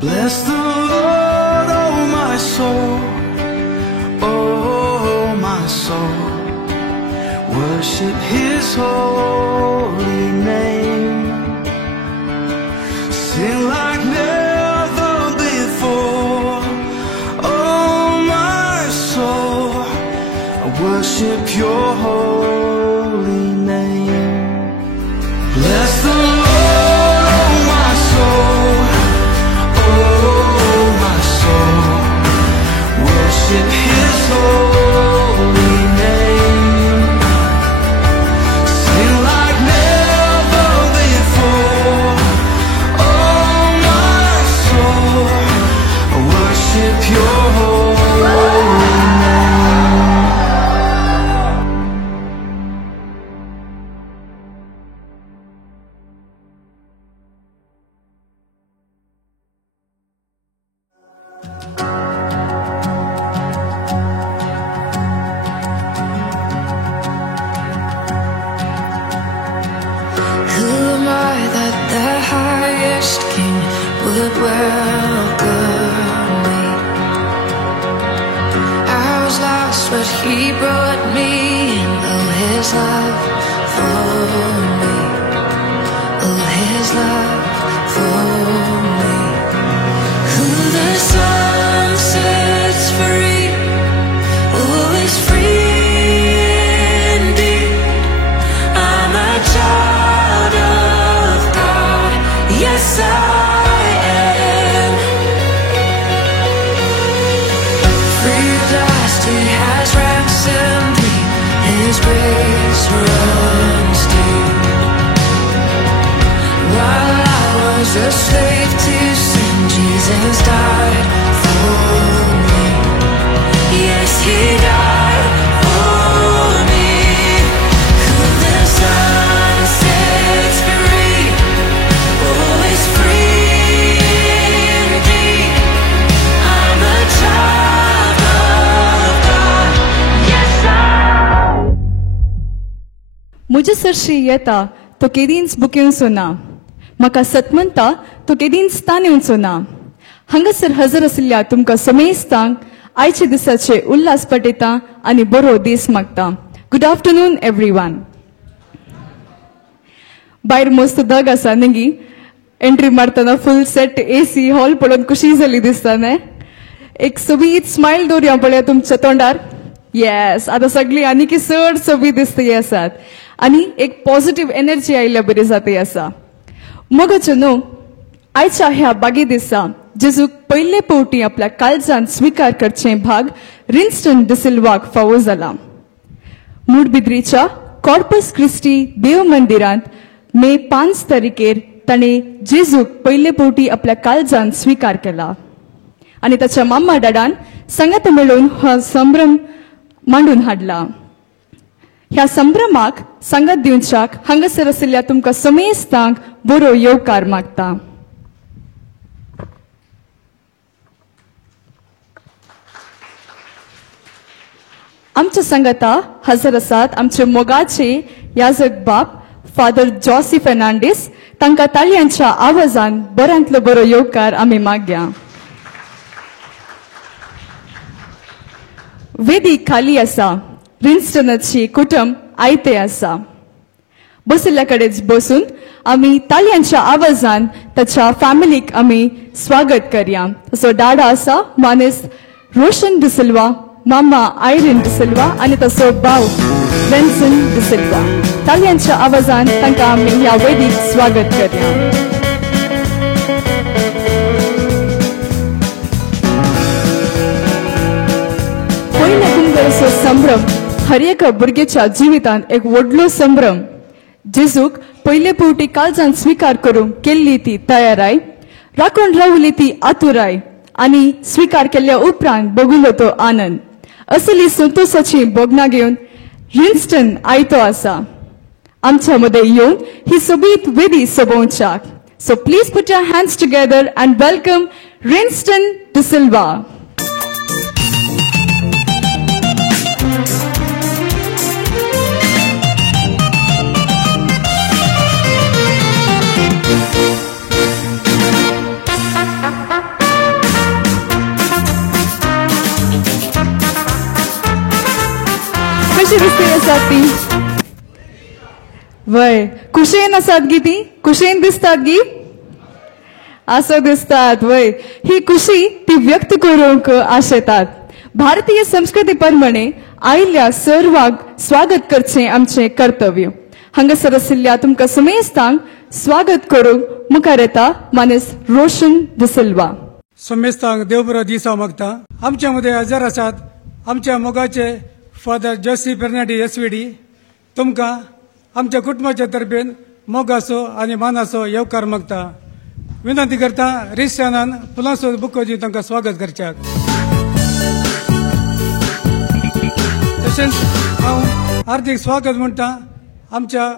Bless the Lord, oh my soul, oh my soul. Worship His holy name. Sing like never before, oh my soul. I worship Your holy name. Bless the Lord, oh my soul, oh my soul. Worship His holy name. Sing like never before, oh my soul. I worship Your holy name. Who am I that the highest King would welcome me? I was lost, but He brought me in. Oh, His love for me. Oh, His love for me. Who the Son sets free, oh, is free indeed. I'm a child of God, yes I am. Free at last, He has ransomed me. His grace runs deep. While I was a slave to sin, Jesus died for me. Yes, He died for me. Who the Son sets free, oh, is free indeed. I'm a child of God, yes I. म्हजे सरशी येता तो केदींच बुकेवचो ना, म्हाका सतमंता तो केदींच तानेवचो ना. हांगासर हजर आशिल्ल्या तुमकां समेस्तांक आयचे दिसाचे उल्हास पटयता आनी बरो दीस मागता. Good afternoon everyone. भायर मस्त दग आसा न्ही. एंट्री मारतना फुल सेट AC हॉल पळोवन खुशी जाली दिसता न्ही. एक सोबीत स्माइल दवरया पळया तुमच्या तोंडार. येस, आता सगळी आनी चड सोबी दिसती आसात आनी एक पॉझिटिव्ह एनर्जी आयिल्ल्या बरी जाती आसा. मगच न्हू, आयच्या ह्या बागी दिसा जेजूक पयले पावटी आपल्या काळजांत स्वीकार करचे भाग रिन्स्टन डिसिल्वाक फावो जाला. मूडबिद्रीच्या कॉर्पस क्रिस्टी देव मंदिरांत मे 5 तारखेर ताणे जेजूक पयले पावटी आपल्या काळजांत स्वीकार केला आनी ताच्या माम्मा डॅडान सांगात मेळून हो संभ्रम मांडून हाडला. ह्या संभ्रमाक सांगत दिवच्याक हांगासर आशिल्ल्या तुमकां समेस्तांक बरो येवकार मागता. आमच्या संगता हजर आसात आमचे मोगाचे याजक बाप फादर जॉसी फेर्नांडीस. तांकां ताळयांच्या आवाजान बऱ्यांतलो बरो येवकार आमी मागया. वेदी खाली आसा. रिन्स्टनाची कुटुंब आयते आसा. बसिल्ल्या कडेच बसून आमी ताळयांच्या आवाजान ताच्या फॅमिलीक आमी स्वागत करया. सो डाडा आसा मानेस रोशन डिसिल्वा, मामा आयरिन डिसिल्वा आनी ताचो भाव वेन्सन डिसिल्वा. ताळयांच्या आवाजान तांकां आमी ह्या वेदीक स्वागत करया. पयले कुंगळचो संभ्रम हर एका भुरग्याच्या जिवितांत एक व्हडलो संभ्रम. जेजूक पयले पावटी काळजांत स्वीकार करूंक केल्ली ती तयाराय, राखून रावली ती आतुराय आनी स्वीकार केल्ल्या उपरांत बगुलो तो आनंद. असली संतोषाची बोगना घेवन रिन्स्टन आयतो आसा आमच्या मध्ये येवन ही सोबीत वेदी सोबोवच्याक. So please put your hands together and welcome Rinston D'Silva. आसात ती वय कुशेन आसात गी ती कुशेन दिसतात गी असं दिसतात वय ही खुशी ती व्यक्त करूंक आशेतात भारतीय संस्कृती प्रमाणे आयिल्ल्या सर्वांक स्वागत करचें आमचें कर्तव्य हांगासर आशिल्ल्या तुमकां समेस्तांक स्वागत करूंक मुखार येता मानेस रोशन दिसिल्वा समेस्तांक देव बरो दिसा मागता आमच्या मध्ये हजर आसात आमच्या मोगाचे फादर जोसी फेर्नांडीस एसवीडी तुमकां आमच्या कुटुंबाच्या तर्फेन मोगाचो आनी मानाचो येवकार मागता विनंती करता रिस्तानान पुलासो बुकोजी तांकां स्वागत करच्याक तशेंच हांव हार्दिक स्वागत म्हणटा आमच्या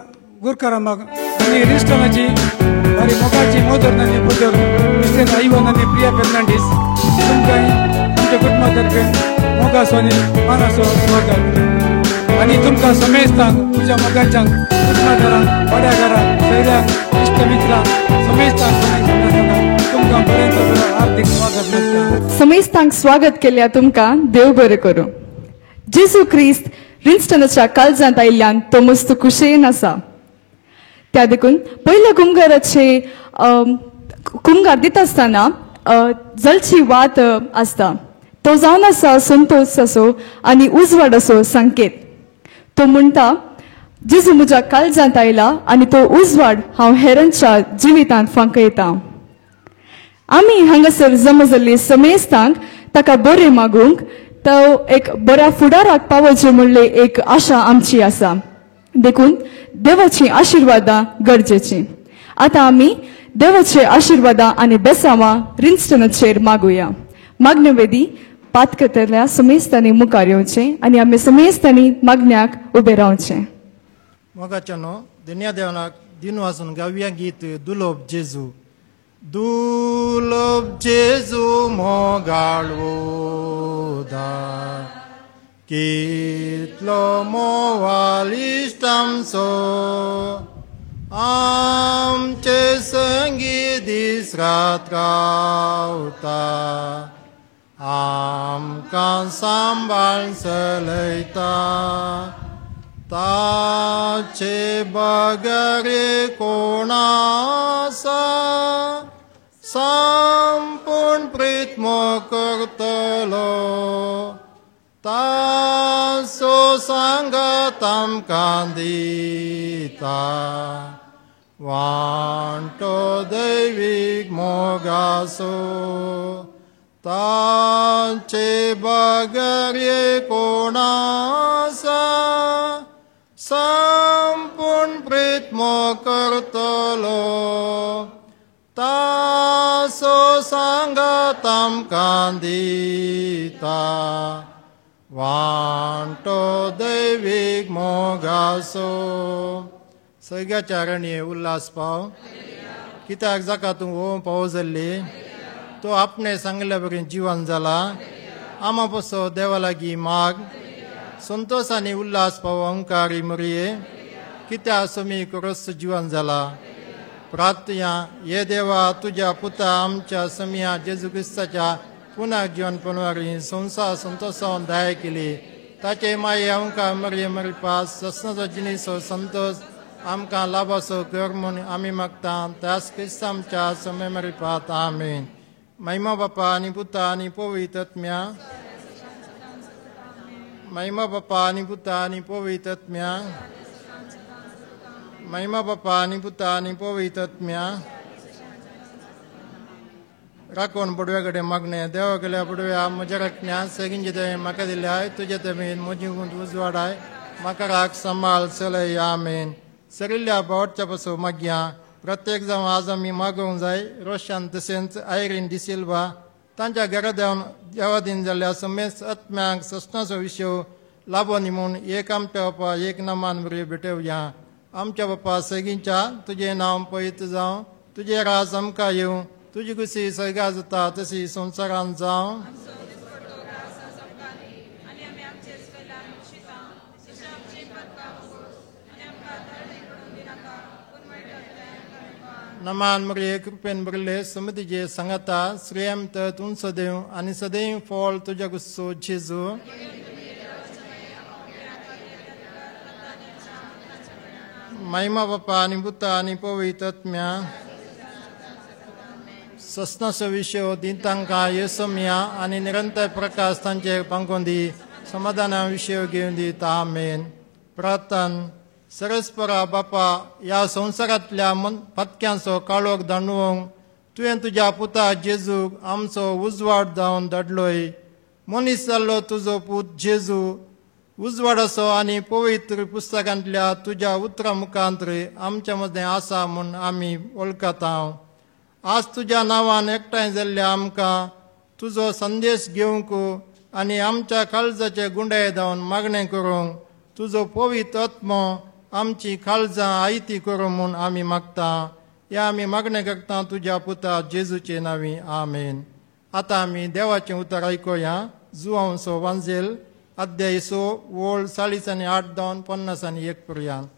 गुरकारामाक आनी रिस्तानाची आनी मोगाची मोदरनानी बुदर क्रिस्टियन आयवन आनी प्रिया फेर्नांडीस तुमकां आमच्या कुटुंबा तर्फेन मोगाचो आनी मानाचो स्वागत आनी तुमकां समेस्तांक तुज्या मोगाच्यांक कुटुंबादारांक वाड्याकारांक सैऱ्यांक इश्ट मित्रांक समेस्तांक तुमकां बरेंचो बरो हार्दिक स्वागत करता समेस्तांक स्वागत केल्या तुमकां देव बरें करूं जेजू ख्रिस्त रिन्स्टनाच्या काळजांत आयिल्ल्यान तो मस्त कुशेन आसा त्या देखून पयल्या कुंभाराचे कुंभार दिता आसतना जलची वात आसता तो जावन आसा संतोष असो आनी उजवाड असो संकेत तो म्हणटा जेजू म्हज्या काळजांत आयला आनी तो उजवाड हांव हेरांच्या जिवितांत फंकयता आमी हांगासर जमा जाल्ली समेस्तांक ताका बरें मागूंक तो एक बऱ्या फुडाराक पावचे म्हणले एक आशा आमची आसा देखून देवाची आशिर्वादां गरजेची आता आमी देवाचे आशिर्वादां आनी बेसांवां रिन्स्टनाचेर मागुया मागणेवेदी पातकतल्या समेस्तांनी मुखार येवचें आनी आमी समेस्तांनी मागण्याक उबे रावचें मोगाच्यानो दुनिया देवनाक दिन वाचून गावया गीत दुलोब जेजू दुलोब जेजू मोगाळो कितलो मोवाल इश्टामचो आमचे संगी दीस रात रावता आमकां सांबाळ चलयता ताचे बगरे कोण आसा संपूर्ण प्रीत करतलो तासो सांगत आमकां दिता वांटो दैवीक मोगाचो ताचे बगरे कोण आसा संपूर्ण प्रीत करतलो तासो सांगत आमकां दिता वांटो दैवीक मोगाचो सगळ्याच्या रणी उल्हास पाव कित्याक जाका तूं हो पाव जाल्ली तो आपणे सांगल्या बरें जिवन जाला आमा पसो देवा लागीं माग संतोष आनी उल्हास पाव ओंकारी मरये कित्या समी रोस जिवन जाला प्रार्थया ये देवा तुझ्या पुता आमच्या समिया जेजू क्रिस्ताच्या पुन्हा जीवन पणवारी संसार संतोषान दया केली ताचे माये आमकां मरये मरिपास ससनाचो जिनिसो संतोष आमकां लाभासो कर म्हूण आमी मागता त्याच क्रिस्त आमच्या समय मरिपात आमीन महिमा बापा आनी पुता आनी पवित्र आत्म्या महिमा बापा आनी पुता आनी पवित्र आत्म्या महिमा बापा आनी पुता आनी पवित्र आत्म्या राखण पडव्या कडेन मागणे देवा कडल्या पडव्या म्हज्या रत्न्या सेगींचे ते म्हाका दिल्याय तुजे तेमीन म्हजी गुंत उजवाडाय म्हाका राख सांबाळ चलय आमेन सरिल्ल्या बावटच्या पासून मागया प्रत्येक जावन आज आमी मागोवंक जाय रोशान तशेंच आयरीन डिसिल्वा तांच्या घरा देवन देवा दिन जाल्ल्या समेस्त आत्म्यांक सस्नाचो विशय लाभो निमून एक आमच्या बापा एक नामान बरी भेटवया आमच्या बापा सगळींच्या तुझे नांव पवित्र जावं तुझे राज आमकां येवं तुजी कुशी सगळ्या जाता तशी संवसारांत जावं नमान मरे कृपेन बरले समतीचे सांगता श्रेयम तर उंच देव आनी सदैव फळ तुझ्या गुस्सो जेजू महिमा बापा आणि पुता आणि पवित्र आत्म्या सस्नासो विषय दिन तांकां येसमिया आणि निरंतर प्रकाश तांचे पंकोंदी समाधाना विषय घेवन दिता आमेन. प्रार्थना. सरस्परा बापा, ह्या संवसारांतल्या पत्क्यांचो काळोख दांडोवंक तुवें तुज्या पुता जेजूक आमचो उजवाड जावन धाडलोय. मनीस जाल्लो तुजो पूत जेजू उजवाड असो आनी पवित्र पुस्तकांतल्या तुज्या उतरां मुखांतर आमच्या मदें आसा म्हूण आमी वळखता. आज तुज्या नांवान एकठांय जाल्ल्या आमकां तुजो संदेश घेवंक आनी आमच्या काळजाचे गुंडाय जावन मागणें करूंक तुजो पवित्र आत्मो आमची काळजां आयती करूं म्हूण आमी मागता. ह्या आमी मागणें करता तुज्या पुता जेजूचे नांवी. आमेन. आतां आमी देवाचें उतर आयकुया. जुवांचो वांजेल अध्याय 6 वोळ 40 आनी 8 जावन 50 आनी 1 पर्यंत.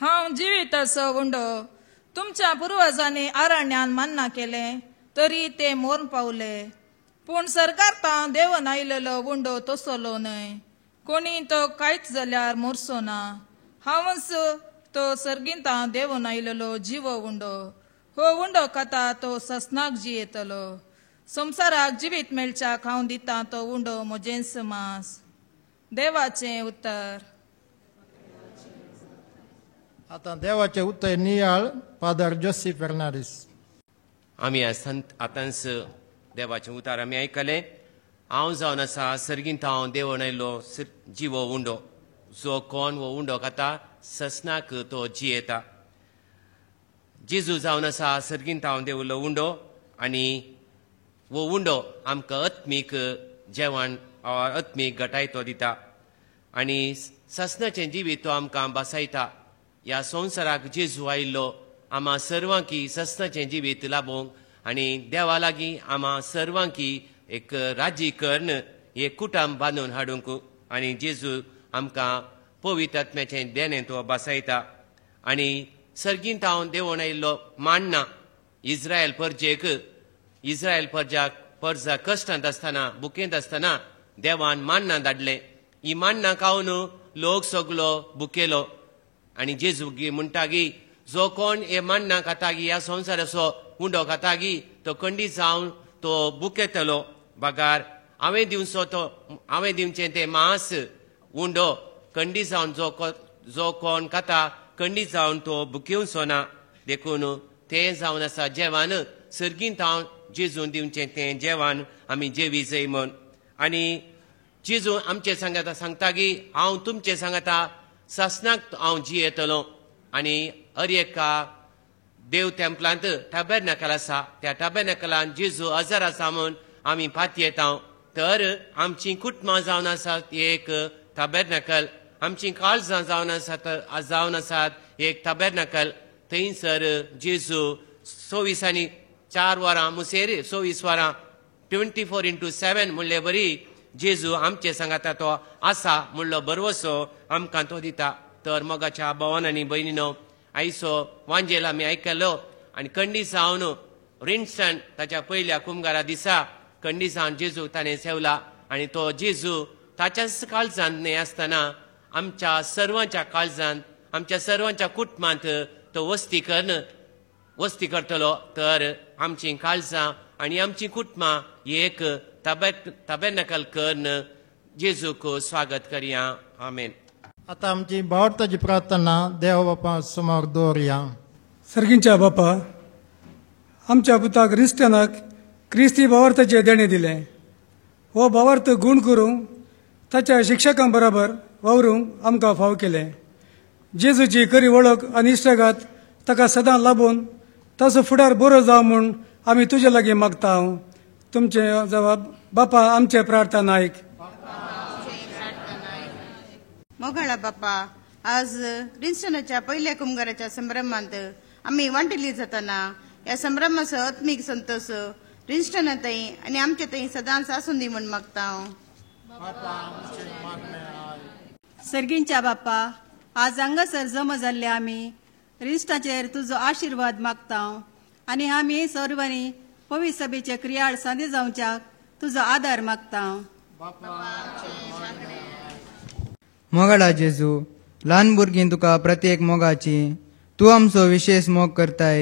हांव जिवीत असो उंडो तुमच्या पुर्वजांनी आरण्यान मान्ना केलें तरी ते मोर्न पावले. पूण सरकारतां देवन आयलेलो उंडो तसलो न्हय. कोणी तो कांयच जाल्यार मोरसो ना. हांवच तो सर्गिंतां देवन आयलेलो जिवो उंडो. हो उंडो खाता तो ससनाक जियेतलो. संवसाराक जिवीत मेळच्याक हांव दितां तो उंडो म्हजेंच मांस. देवाचें उतर. आतां देवाचें उतर नियाळ फादर जोसी फेर्नांडीस. आमी आतांच देवाचें उतर आमी आयकलें. हांव जावन आसा सर्गींत हांव देवण आयलो जिवो उंडो. जो कोण वो उंडो खाता ससनाक तो जियेता. जेजू जावन आसा सर्गींत हांव देवलो उंडो आनी वो उंडो आमकां आत्मीक जेवण आत्मीक घटाय तो दिता आनी ससनाचें जिवीत तो आमकां बसयता. ह्या संवसाराक जेजू आयिल्लो आम्हा सर्वांकी ससनाचें जिवीत लाभोवंक आनी देवा लागीं आम्हा सर्वांकी एक राजी कर्ण एक कुटुंब बांदून हाडूंक आनी जेजू आमकां पवित्र आत्म्याचें देणें तो बसयता. आनी सर्गींत हांव देवण आयिल्लो मांडना इस्रायल परजा कश्टांत आसतना बुकेंत आसतना देवान मांडना धाडलें. ही मांडना खावन लोक सगलो बुकेलो आनी जेजू म्हणटागी जो कोण हे मांडना खातागी ह्या संवसाराचो उंडो खातागी तो खंडीत जावन तो बुकेतलो. बगार हांवें दिवचें तें मांस उंडो खंडीत जावन जो कोण खाता खंडीत जावन तो बुकेवचो ना. देखून तें जावन आसा जेवण सर्गींत हांव जेजून दिवचें तें जेवण आमी जेवी जाय म्हूण. आनी जेजू आमचे सांगता की हांव तुमचे सांगता ससनाक हांव जियेतलो. आनी हर एका देव टेंपलांत टॅबर्नॅकल आसा. त्या टॅबर्नॅकलांत जेजू हजर आसा म्हूण आमी पात येता. तर आमची कुटुंबां जावन आसात एक टॅबर्नॅकल. आमची काळजां जावन आसात एक टॅबर्नॅकल. थंयसर जेजू 24 आनी 4 वरां मुसेर 24 वरां 24/7 म्हणले बरी जेजू आमचे सांगाता तो आसा म्हणलो बरवसो आमकां तो दिता. तर मोगाच्या भावान आनी भयणीनो आयचो वांजेल आमी आयकलो आनी खंडीत जावन रिन्स्टन ताच्या पयल्या कुमगारा दिसा खंडीत जावन जेजू ताणें सेवला. आनी तो जेजू ताच्याच काळजांत न्ही आसतना आमच्या सर्वांच्या काळजांत आमच्या सर्वांच्या कुटुंबांत तो वस्ती करतलो. तर आमची काळजां आनी आमची कुटुंबां एक टॅबर्नॅकल करून जेजूक स्वागत करया. आमेन. आतां आमची भावार्थाची प्रार्थना देव बापा समोर दवरया. सर्गींच्या बापा, आमच्या पुताक क्रिस्टनाक क्रिस्ती भावार्थाचे देणे दिले. हो भावार्थ गूण करूंक ताच्या शिक्षकां बरोबर वावरूंक आमकां फाव केले. जेजूची खरी वळख आनी इश्टगात ताका सदां लाभून ताचो फुडार बरो जावं म्हूण आमी तुजे लागीं मागता. तुमचे जबाब बापा आमचे प्रार्थना आयक. मोगाळा बापा, आज रिन्स्टनाच्या पयल्या कुमगाराच्या संभ्रमांत आमी वांटेली जातना ह्या संभ्रमाचो आत्मीक संतोष रिन्स्टना थंय आनी आमचे थंय सदांच आसूं दी म्हूण मागता. सर्गींच्या बापा, आज हांगासर जमा जाल्ले आमी रिन्स्टनाचेर तुजो आशिर्वाद मागता आनी आमी सर्वांनी पवित्र सभेचे क्रियाळ सांदे जावच्याक तुजो आदार मागता. मोगाडा जेजू, ल्हान भुरगीं तुका प्रत्येक मोगाची तूं आमचो विशेष मोग करताय.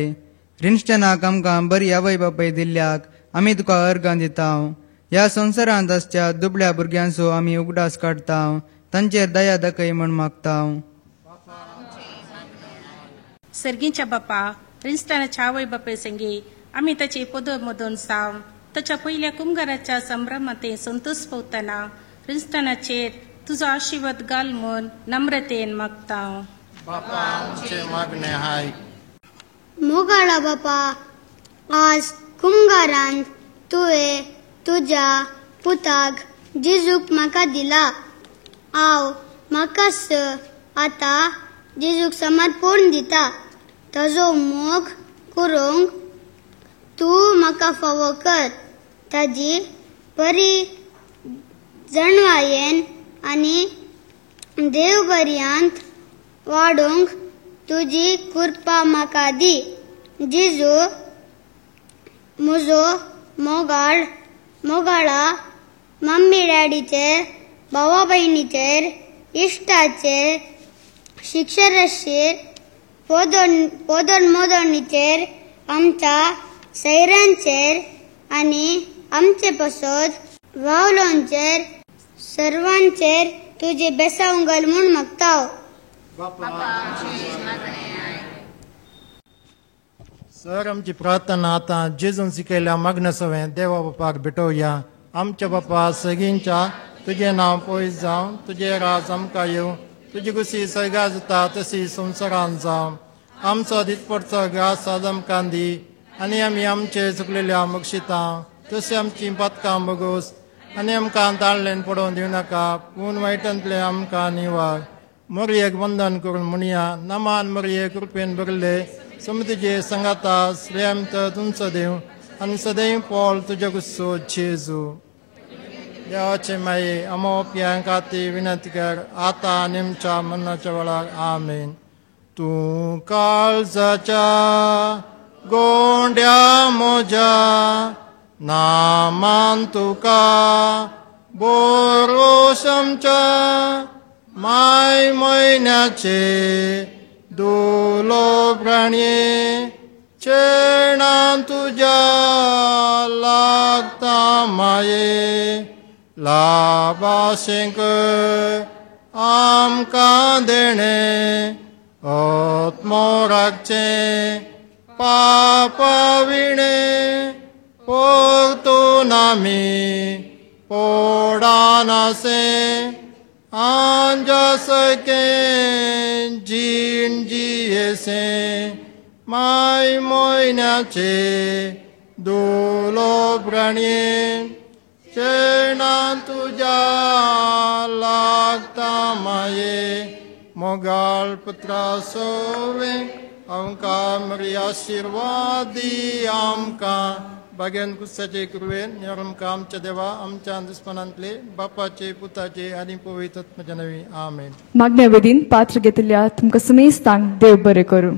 रिन्स्टनाक आमकां बरी आवय बापाय दिल्ल्याक आमी तुका अर्गां दिता. ह्या संवसारांत आसच्या दुबळ्या भुरग्यांचो आमी उगडास काडटा. तांचेर दया दाखय म्हण मागता. सर्गीच्या बापा रिन्स्टनाच्या आवय बापाय संगे आमी ताचे पदर मदून साव ताच्या पयल्या कुंभाराच्या संभ्रमातें संतोष पावतना रिन्स्टनाचेर तुजो आशिर्वाद घाल म्हूण नम्रतेन मागता. बापा आमचे मागणे हाय. मोगाळा बापा, आज कुंभारांत तुवें तुज्या पुताक जेजूक म्हाका दिला. हांव म्हाकाच आतां जेजूक समर्पण दिता. ताजो मोग करूंक तूं म्हाका फावो कर. ताजी बरी जणवायेन आनी देवबऱ्यांत वाडूंक तुजी कृपा म्हाका दी. जेजू, म्हजो मोगाळा मम्मी डॅडीचेर, भावा भयणीचेर, इश्टाचेर, शिक्षकाचेर, पोदन मोदणीचेर, आमच्या सैरांचेर आनी आमचे पसत वावलोंचेर सर्वांचेर तुजे बेसांव घाल म्हूण मागता. सर आमची प्रार्थना आतां जेजून शिकयल्या मागण्या सवें देवा बापाक भेटोवया. आमच्या बापा सगळींच्या तुजें नांव पयस जावं, तुजें राज आमकां येवं, तुजी कुशी सैगा जाता तशी संवसारांत जावं. आमचो दिसपडचो घास आज आमकां दी आनी आमी आमचे चुकलेल्या मोक्षिता तशी आमची पातकां बगोस आनी आमकां ताळ्ळेन पडोवन दिवं नाका, पूण वायटांतले आमकां निवार. मरयेक वंदन करून म्हणया, नमान मरये कृपेन भरले समतीचे संगाता श्रेयंत तुमचो देव आनी सदैव पॉल तुज्या गुस्सो जेजू. देवाचे माये अमोप्यां खातीर विनंती कर आतां आनी आमच्या मरणाच्या वेळार. आमेन. तूं काळजाच्या गोंड्या म्हज्या नामान तुका बोरोश आमच्या माय म्हयन्याचे दुलो प्राणये चेणां तुज्या लागता माये लाभाशें कर आमकां देणे आत्मोरागचे पापा विणे परतून आमी पोडानासे आंजासके जीण जियेसे माय मोयन्याचे दुलो प्राणये चेणां तुज्या लागता माये मोगाळ पुत्रा सोवे आमकां बरी आशिर्वाद दी. आमकां भाग्यान कुसाचे कृपेन आमकां आमच्या देवा आमच्या दुस्मनांतले बापाचे पुताचे आनी पवित्र आत्म्याचे नवी. आमेन. मागण्या वेदीन पात्र घेतिल्ल्या तुमकां समेस्तांक देव बरें करूं.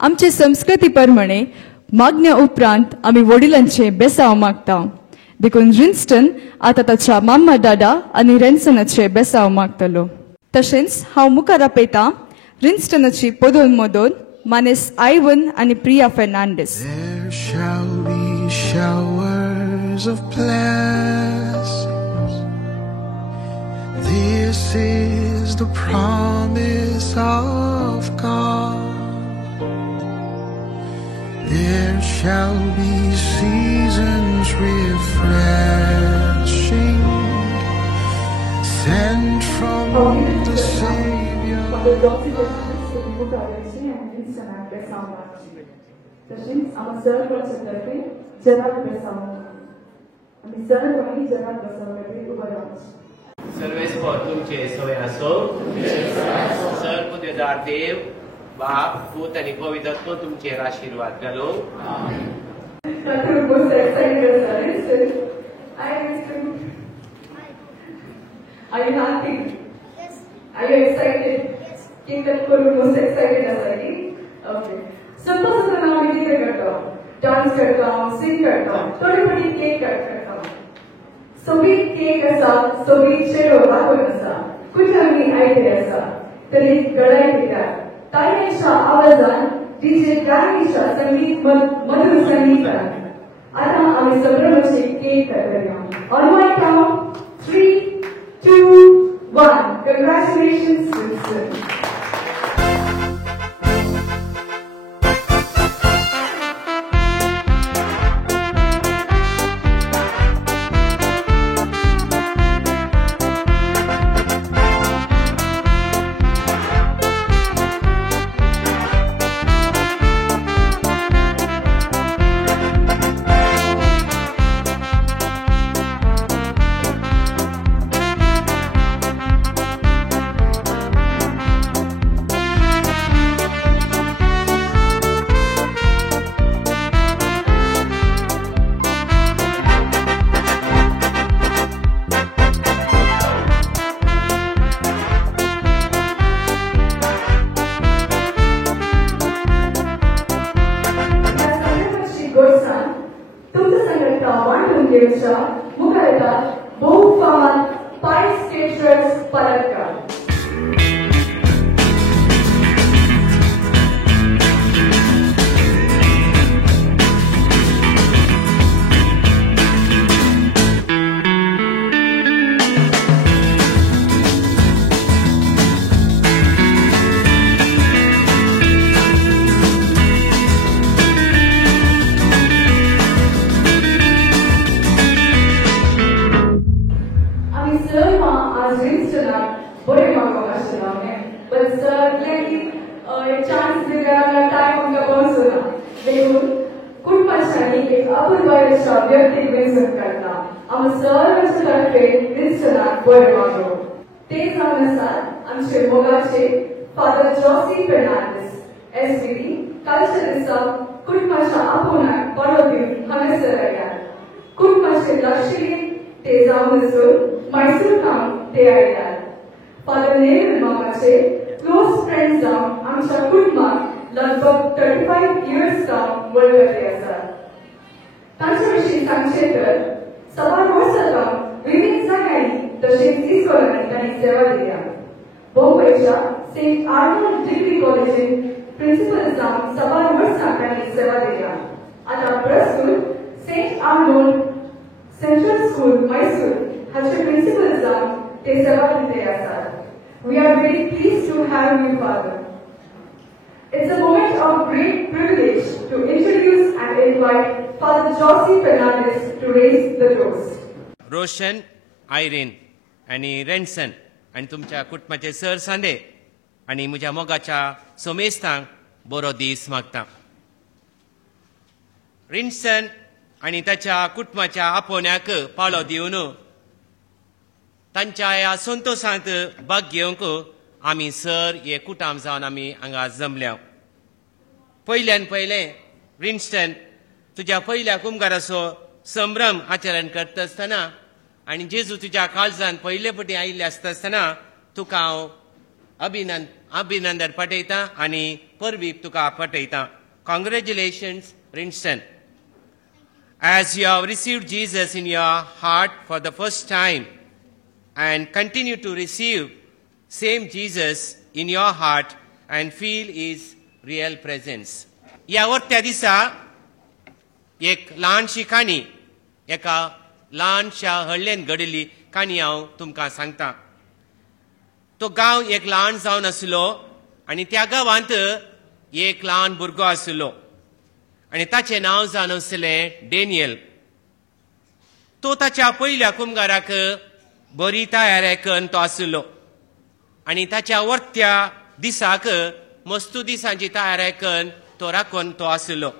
आमचे संस्कृती प्रमाणे मागण्या उपरांत आमी वडिलांचे बेसांव मागता. देखून रिन्स्टन आतां ताच्या माम्मा दादा आनी रेन्सनाचे बेसांव मागतलो. तशेंच हांव मुखार आपयतां रिन्स्टनाची पदोन मोदोन मानेस आयवन आनी Priya Fernandes. There shall be showers of blessings. This is the promise of God. There shall be seasons refreshing, sent from the Savior. सर्वेस्पर तुमचे सवय असो. सर्वपुत्रदार देव बाप पूत आनी पवित्र आत्मा तुमचेर आशिर्वाद घालो. Are you happy? Yes. Are you excited? Yes. Kingdom Kuru most excited as I am. Okay. Suppose that now we करता हूँ, dance करता हूँ, sing करता हूँ, थोड़ी बड़ी केक करता हूँ. So we केक ऐसा, so we चलो बात ऐसा, कुछ हमें आइडिया ऐसा. तरी गळायला ताईच्या आवाजान डीजे गाणीच्या संगीत मधुर संगीतान आता आम्ही संभ्रमाचे केक करूया. On my count 3, 2, 1. Congratulations, Vincent. Father Josie Fernandez, SVD, Culturism, Kutmacha Apuna, Parodim, Hanasaraya, Kutmacha Lakshmi, Tezamusul, Mysore Town, Teayal. Father Neville Mamache, close friends down, Amsha Kutma, Lagbag 35 years down, Volga Tanchavashi Sanchetar, Sabar Rosatam, Vivian Sagai, Tashin Iskolan, Tani Sevadiya. Bombaicha, St. Arnold Degree College, Principal Exam, Sabar Varsakani Sevadiya. At our school, St. Arnold Central School, Mysore, has a Principal Exam, Te Sevadiya. We are very pleased to have you, Father. It's a moment of great privilege to introduce and invite Father Josie Fernandez to raise the toast. Roshan, Irene, and Renson. आणि तुमच्या कुटुंबाचे sir सांदे आणि म्हज्या मोगाच्या सोमेस्तांक बरो दीस मागता. रिन्सन आणि ताच्या कुटुंबाच्या आपोवण्याक पाळो दिवन तांच्या ह्या संतोशांत भाग घेवंक आमी सर हे कुटाम जावन आमी हांगा जमल्या. पयल्यान पयलें रिन्सन तुज्या पयल्या कुंभाराचो संभ्रम आचरण करता आसतना आणि जेजू तुझ्या काळजान पयले फावटी आयिल्ले आसतना तुका हांव अभिनंदन पटयता आनी परबीप तुका पटयता. Congratulations, Rinston. As you have received Jesus in your heart for the first time and continue to receive same Jesus in your heart and feel his real presence. या वर्त्या दिसा एक ल्हानशी काणी एका ल्हानशा हळ्ळेन घडिल्ली काणी हांव तुमकां सांगता. तो गांव एक ल्हान जावन आसलो आनी त्या गांवांत एक ल्हान भुरगो आसलो आनी ताचें नांव जावन आसलें डेनियल. तो ताच्या पयल्या कुंभाराक बरी तयारी करून तो आसलो आनी ताच्या वर्त्या दिसाक मस्तू दिसांची तयारी करून तो राखून तो आसलो.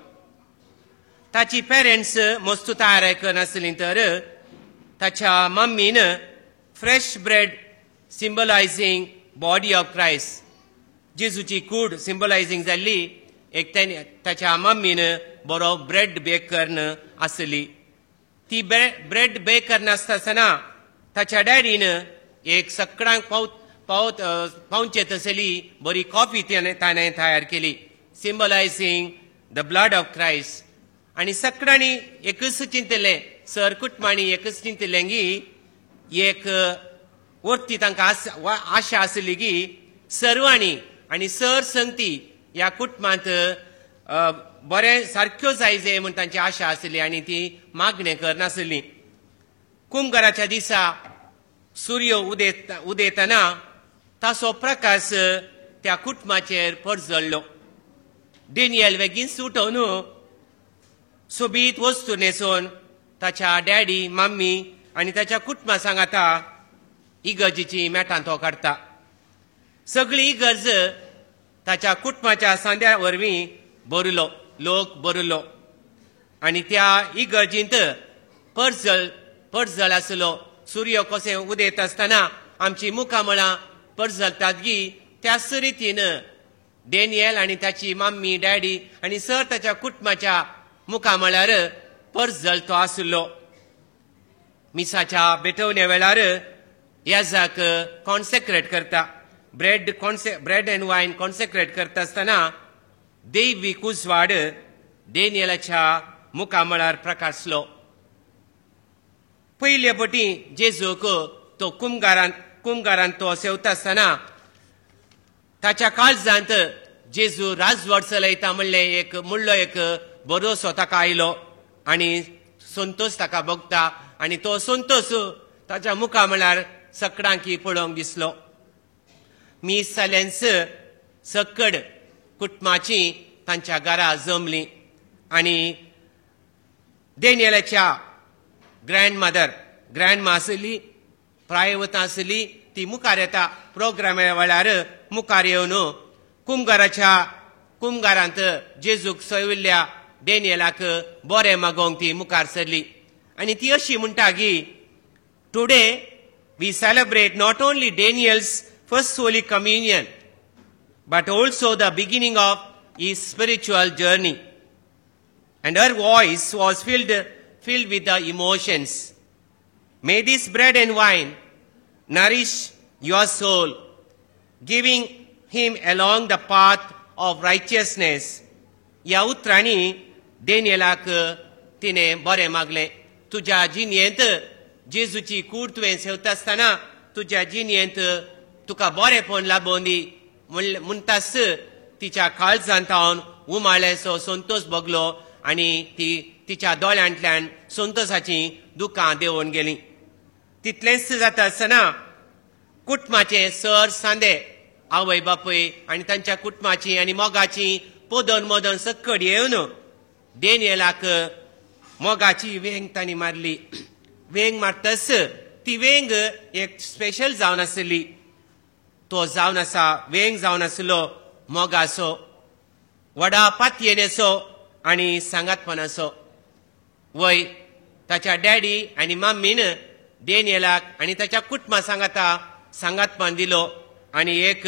ताची पेरेंट्स मस्तू तयारी करून आसली तर ताच्या मम्मीन fresh bread symbolising body of Christ जेजूची कूड सिंबलायझींग जाल्ली एक ताच्या मम्मीन बरो ब्रेड बेक करून आसली. ती ब्रेड बेक करनासतना ताच्या डॅडीन एक सकाळांक पावचे तसली बरी कॉफी ताणें तयार केली सिंबलायझींग द ब्लड ऑफ क्रायस्ट. आनी सकाळी एकच चिंतलें सर कुटुंबांनी एकच चिंतलें की एक वर्ती तांकां आशा आसली की सर्वांनी आणि संगती ह्या कुटुंबांत बरें सारक्यो जायजे म्हूण तांची आशा आसली आनी ती मागणी करनासली. कुंभकाराच्या दिसा सूर्य उदेतना ताचो प्रकाश त्या कुटुंबाचेर पडजळ्ळो. डेनियल बेगीन उठोवन सोबीत वस्तू न्हेसोवन ताच्या डॅडी मम्मी आनी ताच्या कुटुंबा सांगाता इगर्जेची मेटां तो काडटा. सगळी इगर्ज ताच्या कुटुंबाच्या सांद्या वरवीं बरलो लोक बरलो आनी त्या इगर्जींत पडजळ आसलो. सूर्य कशें उदेत आसतना आमची मुखामळां पडजळटात गी त्याच रितीन डेनियल आनी ताची मम्मी डॅडी आनी ताच्या कुटुंबाच्या मुखामळार पडजळतो आसलो. मिसाच्या बेटवण्या वेळार याजाक कॉन्सेक्रेट करता. ब्रेड एंड वायन कॉन्सेक्रेट करता आसतना दैवीक उजवाड डेनियलाच्या मुखामळार प्रकाशलो. पयले फावटी जेजूक तो कुंभकारान तो सेवता आसतना ताच्या काळजांत जेजू राजवट चलयता म्हणलो एक भरोसो ताका आयलो आनी संतोष ताका भोगता आनी तो संतोष ताच्या मुखामळार सगळ्यांकी पळोवंक दिसलो. मीस जाल्यांस सकड कुटुंबाची तांच्या घरा जमली आनी डेनियलाच्या ग्रँडमा आसली प्रायवत आसली ती मुखार येता. प्रोग्रामा वेळार मुखार येवन कुंभकारांत जेजूक सविल्ल्या डेनियलाक बरें मागोवंक ती मुखार सरली आनी ती अशी म्हणटा की today we celebrate not only Daniel's first Holy Communion but also the beginning of his spiritual journey. And her voice was filled with the emotions. May this bread and wine nourish your soul, giving him along the path of righteousness. ह्या उतरांनी डेनियलाक तिणें बरें मागलें. तुज्या जिणयेंत जेजूची कूड तुवें सेवता आसतना तुज्या जिणयेंत तुका बरेंपण लाबोवन दी म्हणटास तिच्या काळजांत हांव उमाळ्याचो संतोष भोगलो आनी ती तिच्या दोळ्यांतल्यान संतोषाची दुकां देंवून गेली. तितलेंच जाता आसतना कुटुंबाचे सांदे आवय बापूय आनी तांच्या कुटुंबाची आनी मोगाची मोदन सकड येवन डेनियलाक मोगाची वेंग तांणी मारली. वेंग मारतास ती वेंग एक स्पेशल जावन आसली. तो जावन आसा वेंग जावन आसलो मोगाचो व्हडा पातयेनेचो आनी सांगातपणाचो. वय ताच्या डॅडी आनी मम्मीन डेनियलाक आनी ताच्या कुटुंबा सांगातपण दिलो आनी एक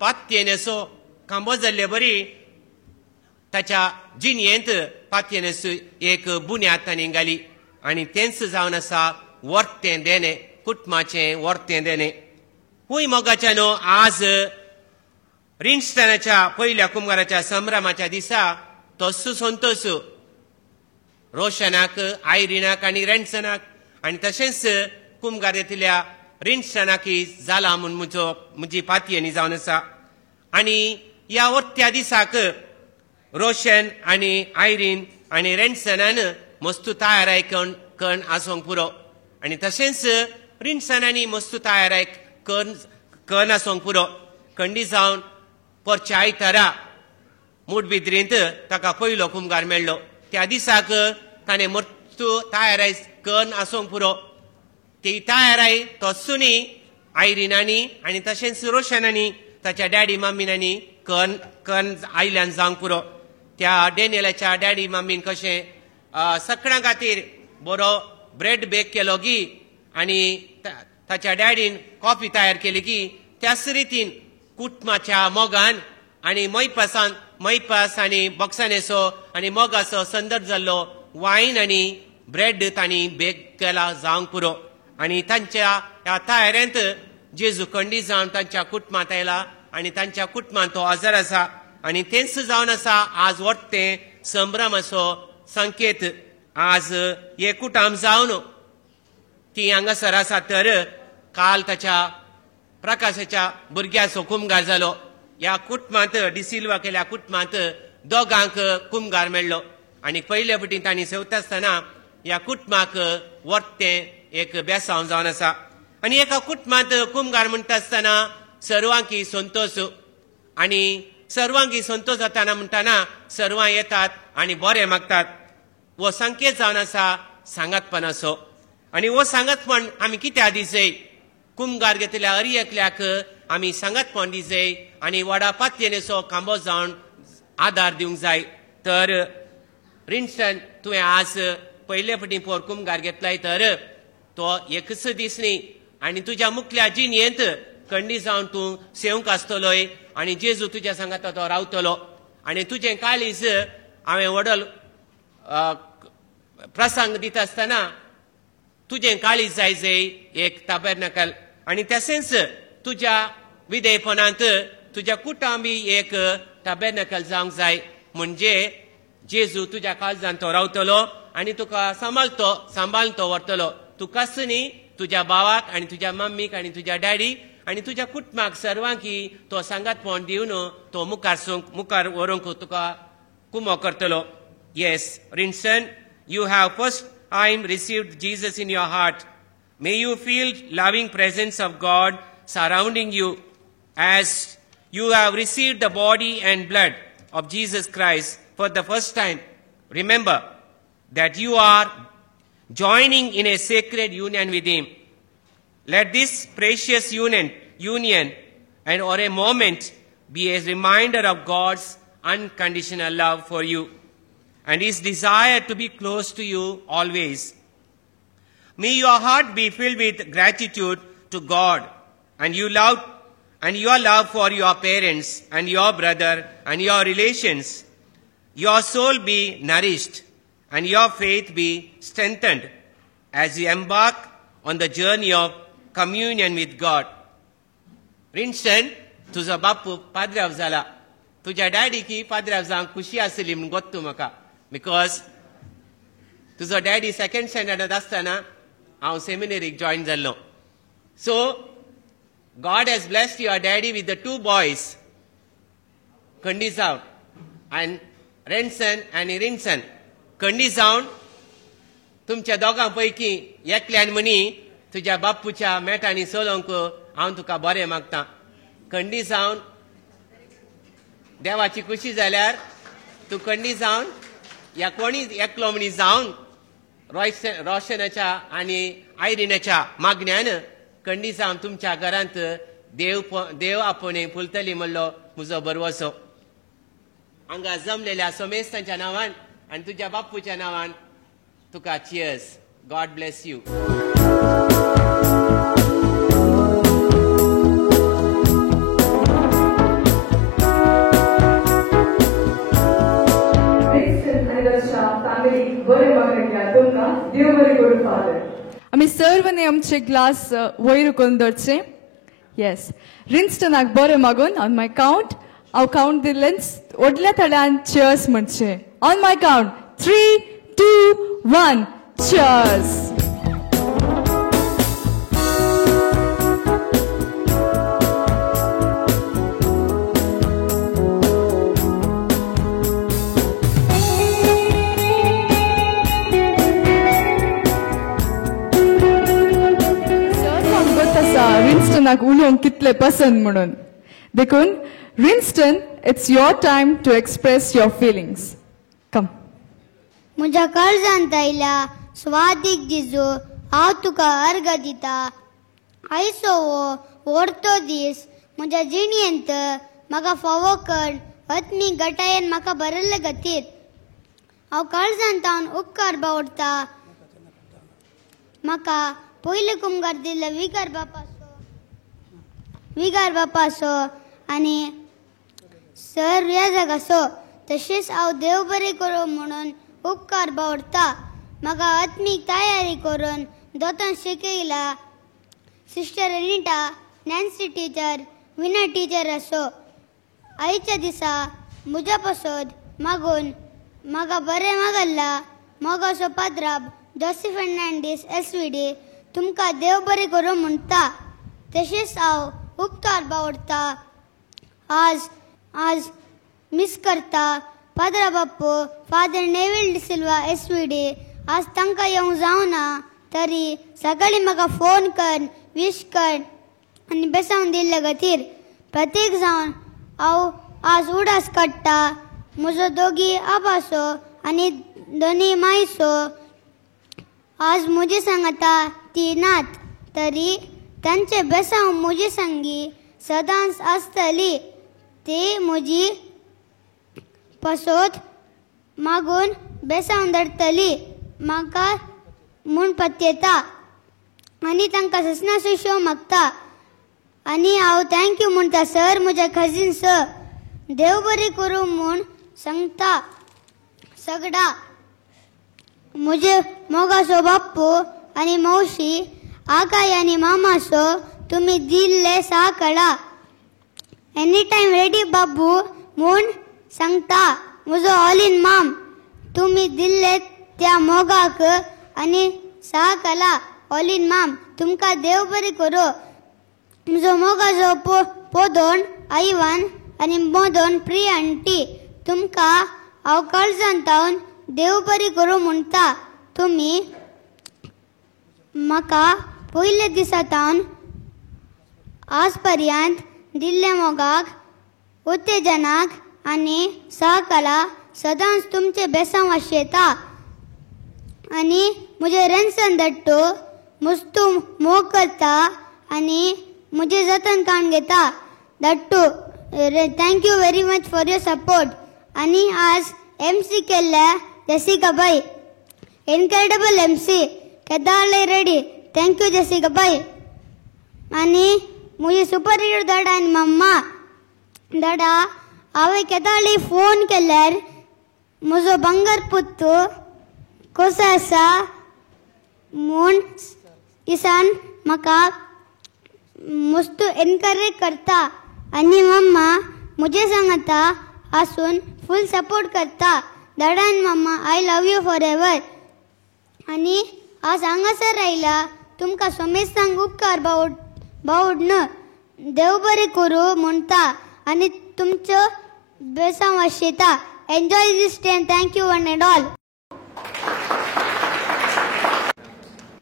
पातयेनेचो खांबो जाल्ले बरी ताच्या जिणयेंत पातयेनेचो एक बुन्याद तांणी घाली आनी तेंच जावन आसा वर्तें देणें कुटुंबाचें वर्तें देणें. हुंय मोगाच्यानो आज रिंगस्टनाच्या पयल्या कुंभकाराच्या संभ्रमाच्या दिसा तोच संतोष रोशनाक आयरिनाक आनी रेंडसनाक आनी तशेंच कुंभकारांतल्या रिंगस्टनाकय जाला म्हूण म्हजी पातयेनी जावन आसा. आनी ह्या वर्त्या दिसाक रोशन आनी आयरीन आनी रेंडसनान मस्तू तयाराय कर्ण आसोंक पुरो आनी तशेंच रिंगसनांनी मस्तू तयाराय कर्ण आसोंक पुरो. खंडी जावन परच्या आयतारा मूडबिद्रींत ताका पयलो कुंभकार मेळ्ळो. त्या दिसाक ताणें मस्तू तयाराय कर्ण आसोंक पुरो. ती तयाराय तोचुनी आयरिनांनी आनी तशेंच रोशनांनी ताच्या डॅडी मम्मीनांनी कर्ण आयल्यान जावंक पुरो. त्या डेनियलाच्या डॅडी मम्मीन कशें सगळ्यां खातीर बरो ब्रेड बेक केलो गी आनी ताच्या डॅडीन कॉफी तयार केली की त्याच रितीन कुटुंबाच्या मोगान आनी मैपास आनी बॉक्सानेचो आनी मोगाचो संदर्भ जाल्लो वायन आनी ब्रेड तांणी बेक केला जावंक पुरो. आनी तांच्या ह्या तयारेंत जेजू खंडी जावन तांच्या कुटुंबांत आयला आनी तांच्या कुटुंबांत तो हजर आसा आनी तेंच जावन आसा आज वर्तें संभ्रमाचो संकेत. आज एकूटाम जावन ती हांगासर आसा तर काल ताच्या प्रकाशाच्या भुरग्याचो कुमगार जालो. ह्या कुटुंबांत डिसिल्वा केल्या कुटुंबांत दोगांक कुमगार मेळ्ळो आनी पयले फावटी तांणी सेवता आसतना ह्या कुटुंबाक वर्तें एक बेसांव जावन आसा. आनी एका कुटुंबांत कुमगार म्हणटा आसतना सर्वांकी संतोश आनी सर्वांकी संतोश जाताना म्हणटाना सर्वां येतात आनी बरें मागतात. हो संकेत जावन आसा सांगातपणाचो. आनी हो सांगातपण आमी कित्याक दिसय? कुमगार घेतल्या हर एकल्याक आमी सांगातपण दिसय आनी व्हडा पातयेचो खांबो जावन आदार दिवंक जाय. तर रिन्स्टन तुवें आज पयले फावटी पोर कुमगार घेतलाय तर तो एकच दीस न्ही आनी तुज्या मुखल्या जिणेंत खंडी जावन तूं सेवंक आसतलोय आनी जेजू तुज्या सांगाता तो रावतलो. आनी तुजें काळीज हांवें वडल प्रसंग दिता आसतना तुजें काळीज जाय एक ताबेर्नकल आनी तशेंच तुज्या विधेयपणांत तुज्या कुटुंबी एक ताबेर्नकल जावंक जाय. म्हणजे जेजू तुज्या काळजांत तो रावतलो आनी तुका सांबाळून तो व्हरतलो. तूं कस न्ही तुज्या भावाक आनी तुज्या मम्मीक आनी तुज्या डॅडीक आनी तुज्या कुटुंबाक सर्वांकी तो सांगातपण दिवन तो मुखार व्हरूंक तुका कुमो करतलो. Yes Rinson, you have first time received Jesus in your heart. May you feel loving presence of God surrounding you as you have received the body and blood of Jesus Christ for the first time. Remember that you are joining in a sacred union with Him. Let this precious union and or a moment be a reminder of God's unconditional love for you and His desire to be close to you always. May your heart be filled with gratitude to God and your love for your parents and your brother and your relations. Your soul be nourished and your faith be strengthened as you embark on the journey of communion with God. रिन्स्टन, तुजो बापूक पाद्र्याव जाला. तुज्या डॅडीकी पाद्र्याव जावंक खुशी आसली म्हूण गोत्तू म्हाका. Because तुजो daddy second स्टँडर्डांत आसतना हांव सेमिनरीक जॉयन जाल्लो. So God has blessed your daddy with the 2 boys, खंडी जावन आनी रेन्सन आनी रिन्सन. खंडी जावन तुमच्या दोगां पैकी एकल्यान म्हणी तुज्या बापूच्या मेटांनी चलोवंक हांव तुका बरें मागतां. खंडी जावन देवाची खुशी जाल्यार तूं खंडी जावन ह्या कोणी एकलो म्हणी जावन रोशनाच्या आनी आयरिनाच्या मागण्यान खंडी जावन तुमच्या घरांत देव आपोवणे फुलतली म्हणलो म्हजो बरवसो. हांगा जमलेल्या सोमेस्तांच्या नांवान आनी तुज्या बापूच्या नांवान तुका चियर्स. God bless you. आमी सर्वने आमचे ग्लास वयर करून दवरचे. येस, रिन्स्टनाक बरें मागून ऑन माय काउंट हांव काउंट दिल्लेंच व्हडल्या थड्यान चियर्स म्हणचे. On my count 3, 2, 1 cheers. रिन्स्टनाक उलोवंक कितले पसंद म्हणून. देखून Rinston, it's your time to express your feelings. Come. म्हज्या काळजांत आयल्या स्वादीक जिजू, हांव तुका अर्घ दिता. आयचो हो व्हडतो दीस म्हज्या जिणेंत म्हाका फावो कर. आत्मीक गटायेन म्हाका भरल्ले खातीर हांव काळजांत हांव उपकार बावडटा. म्हाका पयले कुमगार दिल्ले विगार बापासो आनी सर ह्या जागासो. तशेंच हांव देव बरें करूं म्हणून उपकार बावडटा. म्हाका आत्मीक तयारी करून दोतोन शिकयला. सिस्टर एनिटा, नॅन्सी टिचर, विना टिचर असो. आयच्या दिसा म्हज्या पासोद मागून म्हाका बरें मागल्ला. मोगाचो पाद्राब जोसेफ फेर्नांडीस SVD तुमकां देव बरें करूं म्हणटा. तशेंच हांव उपकार बावडता. आज मिस करता पाद्रा बाप्पू फादर नेविल डिसिल्वा SVD. आज तांकां येवंक जावना तरी सकाळी म्हाका फोन कर, विश कर आनी बेसावन दिल्ले खातीर प्रत्येक जावन हांव आज उडास काडटा. म्हजो दोगी आबासो आनी दोनी मायसो आज म्हजे सांगता ती नात तरी तांचे बेसांव म्हजे संगी सदांच आसतली. ती म्हजी पसोत मागून बेसांव धरतली म्हाका म्हूण पत्येता आनी तांकां ससना सुशो मागता. आनी हांव थँक्यू म्हणटा सर म्हज्या कजिन्स. देव बरें करूं म्हूण सांगता सगळा म्हजे मोगाचो बाप्पू आनी मावशी, आकाय आनी मामासो तुमी दिल्ले साकळा. एनी टायम रेडी बाबू म्हूण सांगता म्हजो ऑल इन माम. तुमी दिल्ले त्या मोगाक आनी साकळा ऑल इन माम. तुमकां देव बरें करूं. म्हजो मोगाचो पोदोण आयवान आनी मोदोण प्रिय आंटी, तुमकां हांव काळजांतावन देव बरें करूं म्हणटा. तुमी म्हाका पयले दिसांतावन आज पर्यंत दिल्ले मोगाक, उत्तेजनाक आनी सहकाला सदांच तुमचे बेसांव आशेता. आनी म्हजे रनसन धाडटो मस्तू मोग करता आनी म्हजे जतन कावन घेता. धाडटो thank you very much for your support. आनी आज MC केल्ल्या जेसिका बाई, इनक्रेडिबल MC केदारले रेडी. थँक्यू जेसिका बाई. आनी म्हजे सुपर हिरो दाडा आनी मम्मा दाडा, हांवें केदारले फोन केल्यार म्हजो बंगार पुत्तू कसो आसा म्हूण इसान म्हाका मस्तू एनकरेज करता. आनी मम्मा म्हजे सांगता आसून फुल सपोर्ट करता. दाडा आनी मम्मा I love you for ever. आनी आज हांगासर आयला तुमकां सोमेस्तांक उपकार बावडन देव बरें करूं म्हणटा आनी तुमचो बेसांव आशेता. Enjoy this day. Thank you one and all.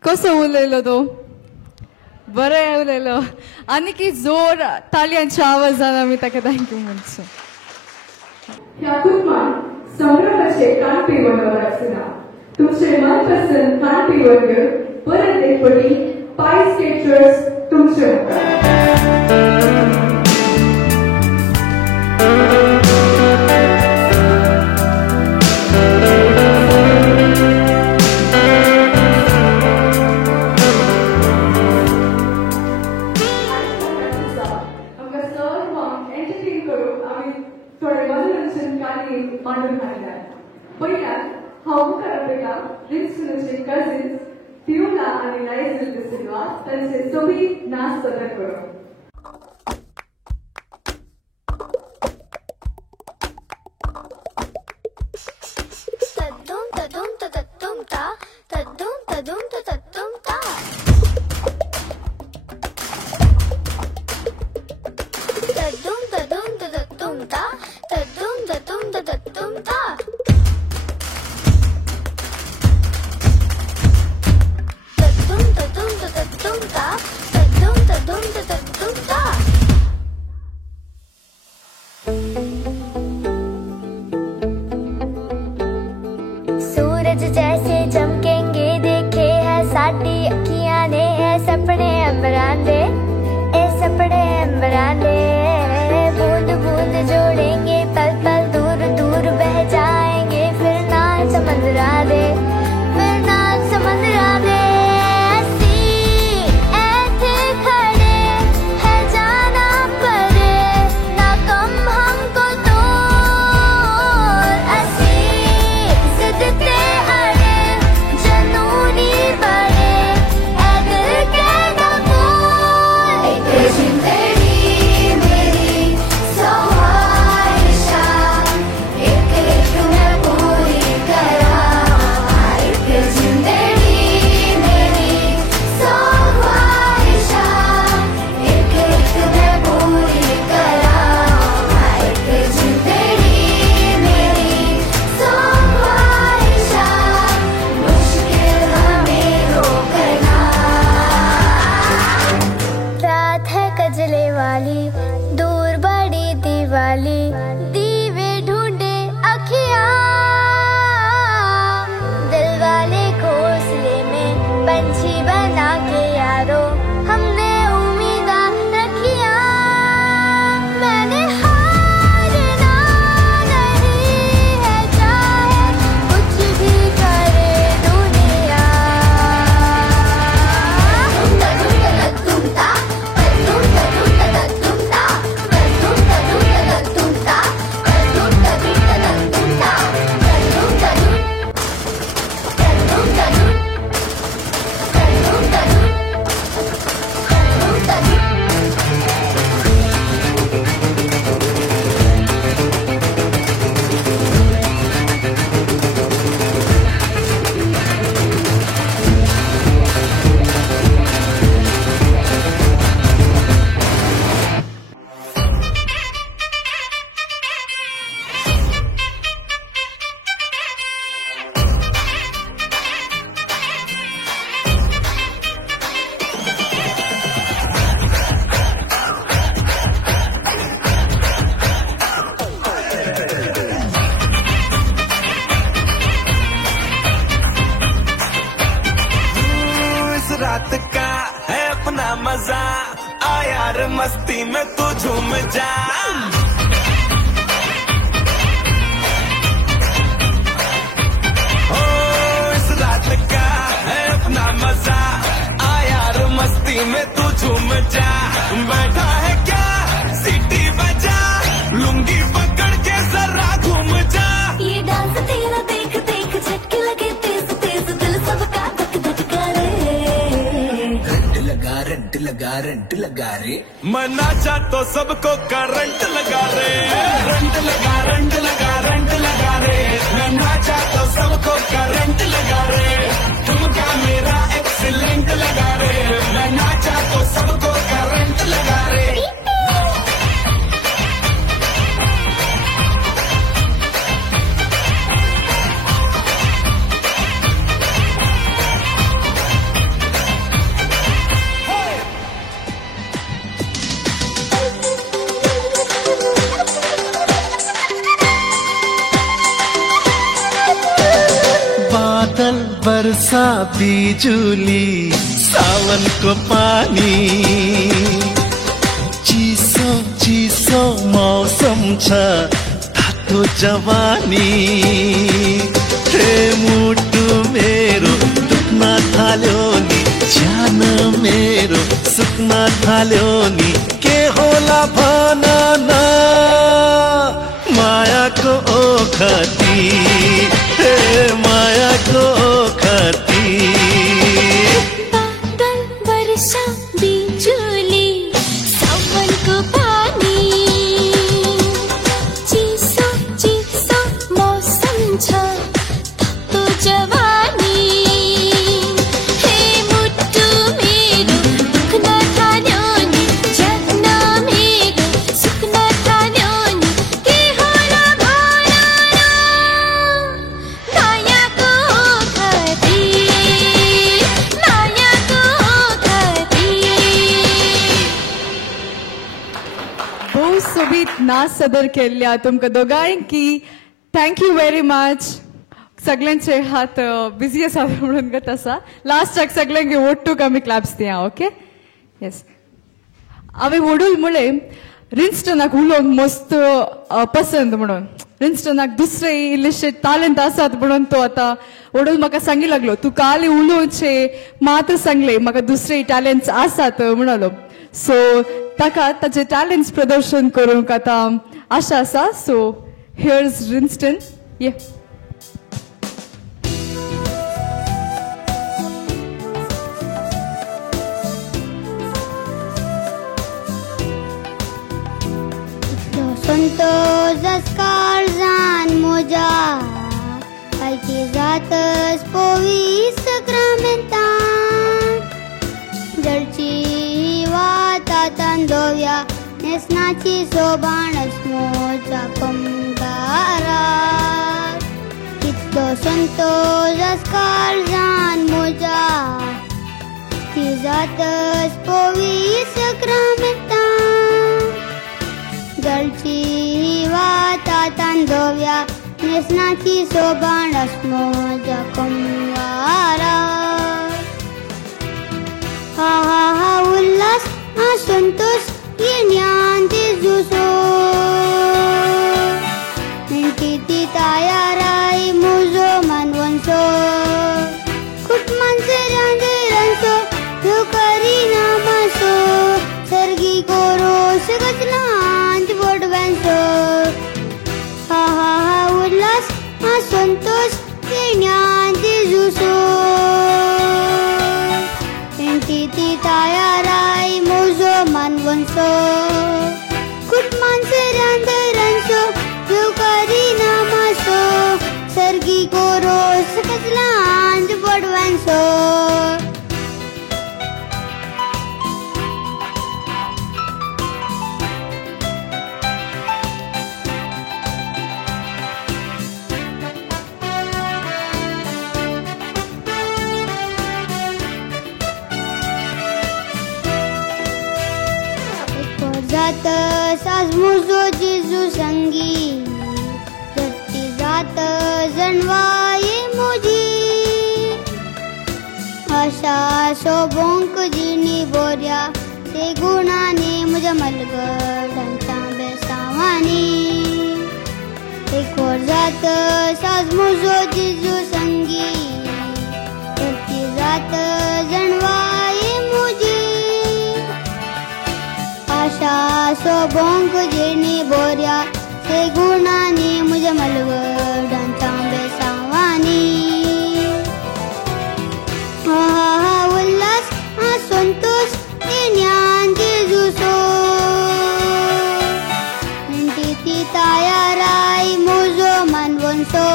कसो उलयलो तो, बरें उलयलो. आनी की जोर ताळयांच्या आवाजान आमी ताका थँक्यू म्हणचो. ह्या कुटुंबात संभ्रमाचे काणपी मनोहर आसना. तुमचे मनपसंद काणपी वर्ग परत एक फावटी पायस केटरर्स तुमचे थोडे मनोरंजनकारी मांडून हाडल्या. पहिल्यान हांव मुखार आपयता रिन्सनाचे कजिन्स फियोना आनी नायजेल डिसिल्वा तांचे सोबी नाच सादर करून. सूरज जैसे चमकेंगे देखे है साडी अखियां ने, है सपने अंबरांदे, ए सपने अंबरांदे. बूंद बूंद जोड़ेंगे पल पल दूर दूर बह जाएंगे, फिर ना समंदरा दे, फिर ना समंदरा दे. Cause you बना के यारो हमने उम्मीदा रखिया मैंने हारना नहीं है चाहे कुछ भी करे दुनिया रात का है अपना मजा आ यार मस्ती में तू झूम जा ओ इस रात का है अपना मजा आ यार मस्ती में तू झूम जा बैठा है क्या सीटी बजा लुंगी पकड़ के जरा घूम जा ये डांस तेरा देख देख झटके लगे तेज तेज दिल सबका धक धक करे रंट लगा रे मना चाह तो सबको करंट लगा रे रंट लगा रे मना चाह तो सबको करंट लगा रे तुमका मेरा एक्सीलेंट लगा रे मना चाह तो सबको करंट लगा रे बादल बरसा बिजुली सावन को पानी चिसो चिसो मौसम छ तातो जवानी हे मुटु मेरो दुख्न थाल्यो नि ज्यान मेरो सुक्न थाल्यो नि के होला भन न मायाको ओखती हे मायाको ओखती बादल वर्षा बिजुली सावनको पानी चिसो चिसो मौसम छ तातो जवानी हे मुटु मेरो दुख्न थाल्यो नि ज्यान मेरो सुक्न थाल्यो नि के होला भन मायाको ओखती बहुत सोबीत नाच सदर केल्ल्या तुमकां दोगांयकी थँक्यू व्हेरी मच सगळ्यांचे हात बिझी आसा म्हणून गत आसा लास्टाक सगळ्यांक ओट्टूक आमी क्लॅप्स दिया ओके येस हांवें वडूल मुळे रिन्स्टनाक उलोवंक मस्त पसंद म्हणून रिन्स्टनाक दुसरे इल्लेशे टॅलंट आसात म्हणून तो आतां वडूल म्हाका सांगी लागलो तू काल उलोवचे मात सांगले म्हाका दुसरे टॅलंट्स आसात म्हणलो सो ताका ताचे टॅलंट्स प्रदर्शन करूंक आतां आशा आसा सो हियर्स रिन्स्टन ये Santos carzan moja ai que zatas povi sacramentan jalchi vata tandovya nesnachi sobanas moja kamdara kitto santos carzan moja que zatas povi sacramentan Dalci vata tandovya nesnachi sobanas moja kamvara जात साज मुजो जिजू संगी धरती जात जनवाई मुजी आशा शोभोंक जिनी बोऱ्या ते गुणाने मुझ्या मलगडांच्या बेसावानी एक वर जात साज मुजो जिजू संगी धरती जात जनवाई मुजी आशा शोभोंक जिनी बोऱ्या ते गुणाने मुझ्या मलगडांच्या बेसावानी हा उल्हास हा संतोष ज्ञान जेजूसो ती तायाराई मुजो मानवनसो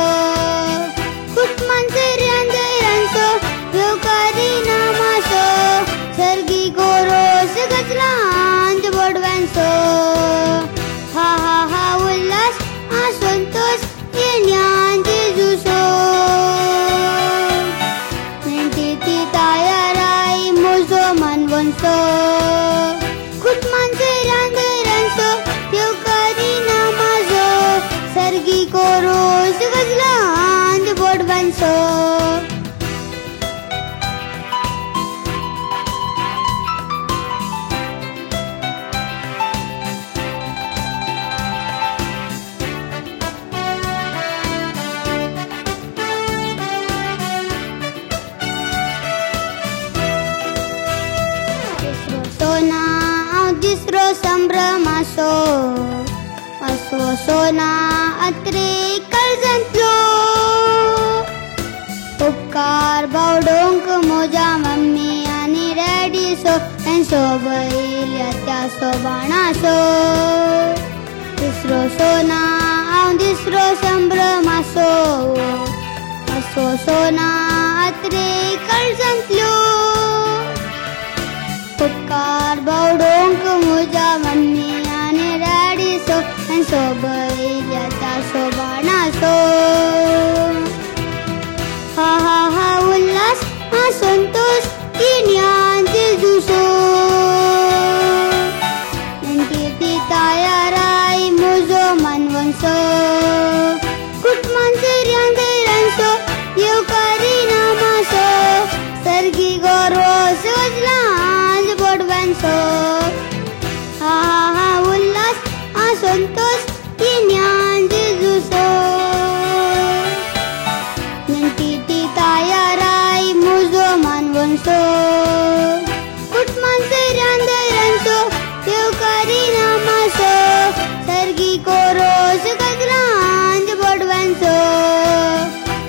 कुटमांचे रांदेरांसो योकारी नामासो सर्गी गोरोस गजलांज बोडव्यांसो हा हा हा उल्हास हा संतोष ज्ञान जेजूसो ती तायाराई मुजो मानवनसो कुटमांचे रांदेरांसो योकारी नामासो सर्गी गोरोस गजलांज बोडव्यांसो सोना दिसरो संभ्रमासो असो सोना अत्रे कळजंतलो उपकार बावडोंक मोजा मम्मी आणि डॅडी सो त्यांसो बैल त्या सोबाणासो दिसरो सोना दिसरो संभ्रमासो असो सोना अत्रे कळजंतलो उपकार बावडोंक मुझ्या मम्मी आणि डॅडी सो बैल्याच्या सोबाणासो हा हा हा उल्हास हा संतोष ज्ञान जेजूसो ती तायाराई मुजो मानवनसो कुटमांचे रांदेरांसो योकारी नामासो सर्गी गोरोस गजलांज बोडव्यांसो हा हा हा उल्हास हा संतोष ज्ञान जेजूसो ती तायाराई मुजो मानवनसो कुटमांचे रांदेरांसो योकारी नामासो सर्गी गोरोस गजलांज बोडव्यांसो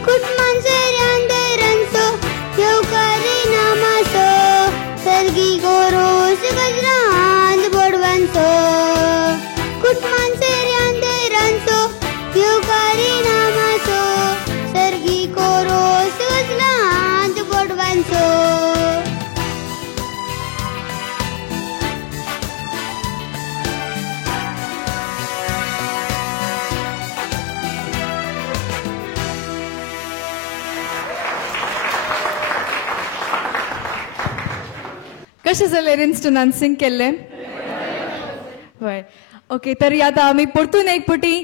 कुटमांचे रांदेरांसो योकारी नामासो सर्गी गोरोस गजलांज बोडव्यांसो कुटमांचे रांदेरांसो योकारी नामासो सर्गी गोरोस गजलांज बोडव्यांसो कशें जालें रिन्स्टनान सिंग केल्लें हय ओके तरी आतां आमी परतून एक पटी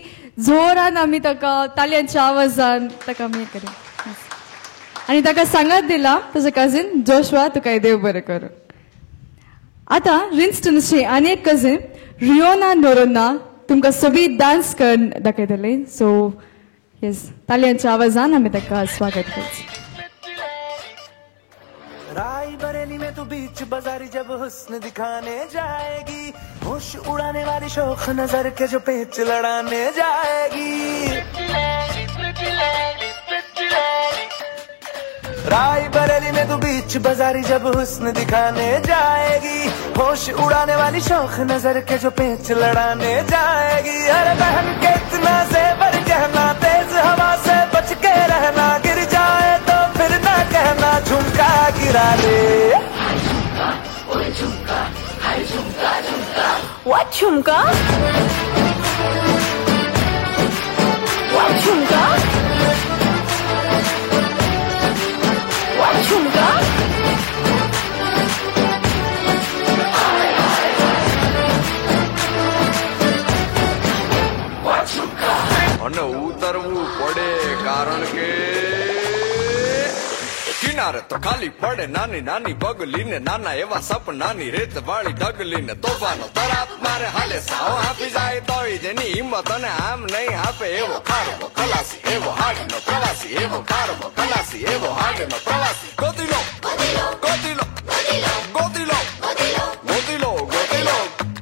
जोरान आमी ताका ताल्यांच्या आवाजान ताका आमी करी आनी ताका सांगात दिला ताजो कझिन जोशवा तुका देव बरें करूं आतां रिन्स्टनची आनी एक कझिन रियोना नोरोना तुमकां सगळी डान्स करून दाखयतली सो येस ताल्यांच्या आवाजान आमी ताका स्वागत करचें रायबरेली में तू बीच बाजारी जब हुस्न दिखाने जाएगी होश उड़ाने वाली शौक नजर के जो पेच लड़ाने जाएगी रायबरेली में तू बीच बाजारी जब हुस्न दिखाने जाएगी होश उड़ाने वाली शौक नजर के जो पेच लड़ाने जाएगी अरे बहन के इतना ज़ेवर कहना तेज हवा से बच के रहना गिर जाए तो फिर ना कहना झुमका गिरा ले What झुमका What झुमका What झुमका किनारे तो खाली पड़े नानी नानी बगली ने नाना एवा सपनानी रेत वाली डगली ने तोफानो तराप मारे हाले साओ हापी जाए तो जेनी हिम्मत ने आम नहीं हापे एवो खारबो खलासी एवो हाडनो प्रवासी एवो खारबो खलासी एवो हाडनो प्रवासी गोदिलो गोदिलो गोदिलो गोदिलो गोदिलो गोदिलो गोदिलो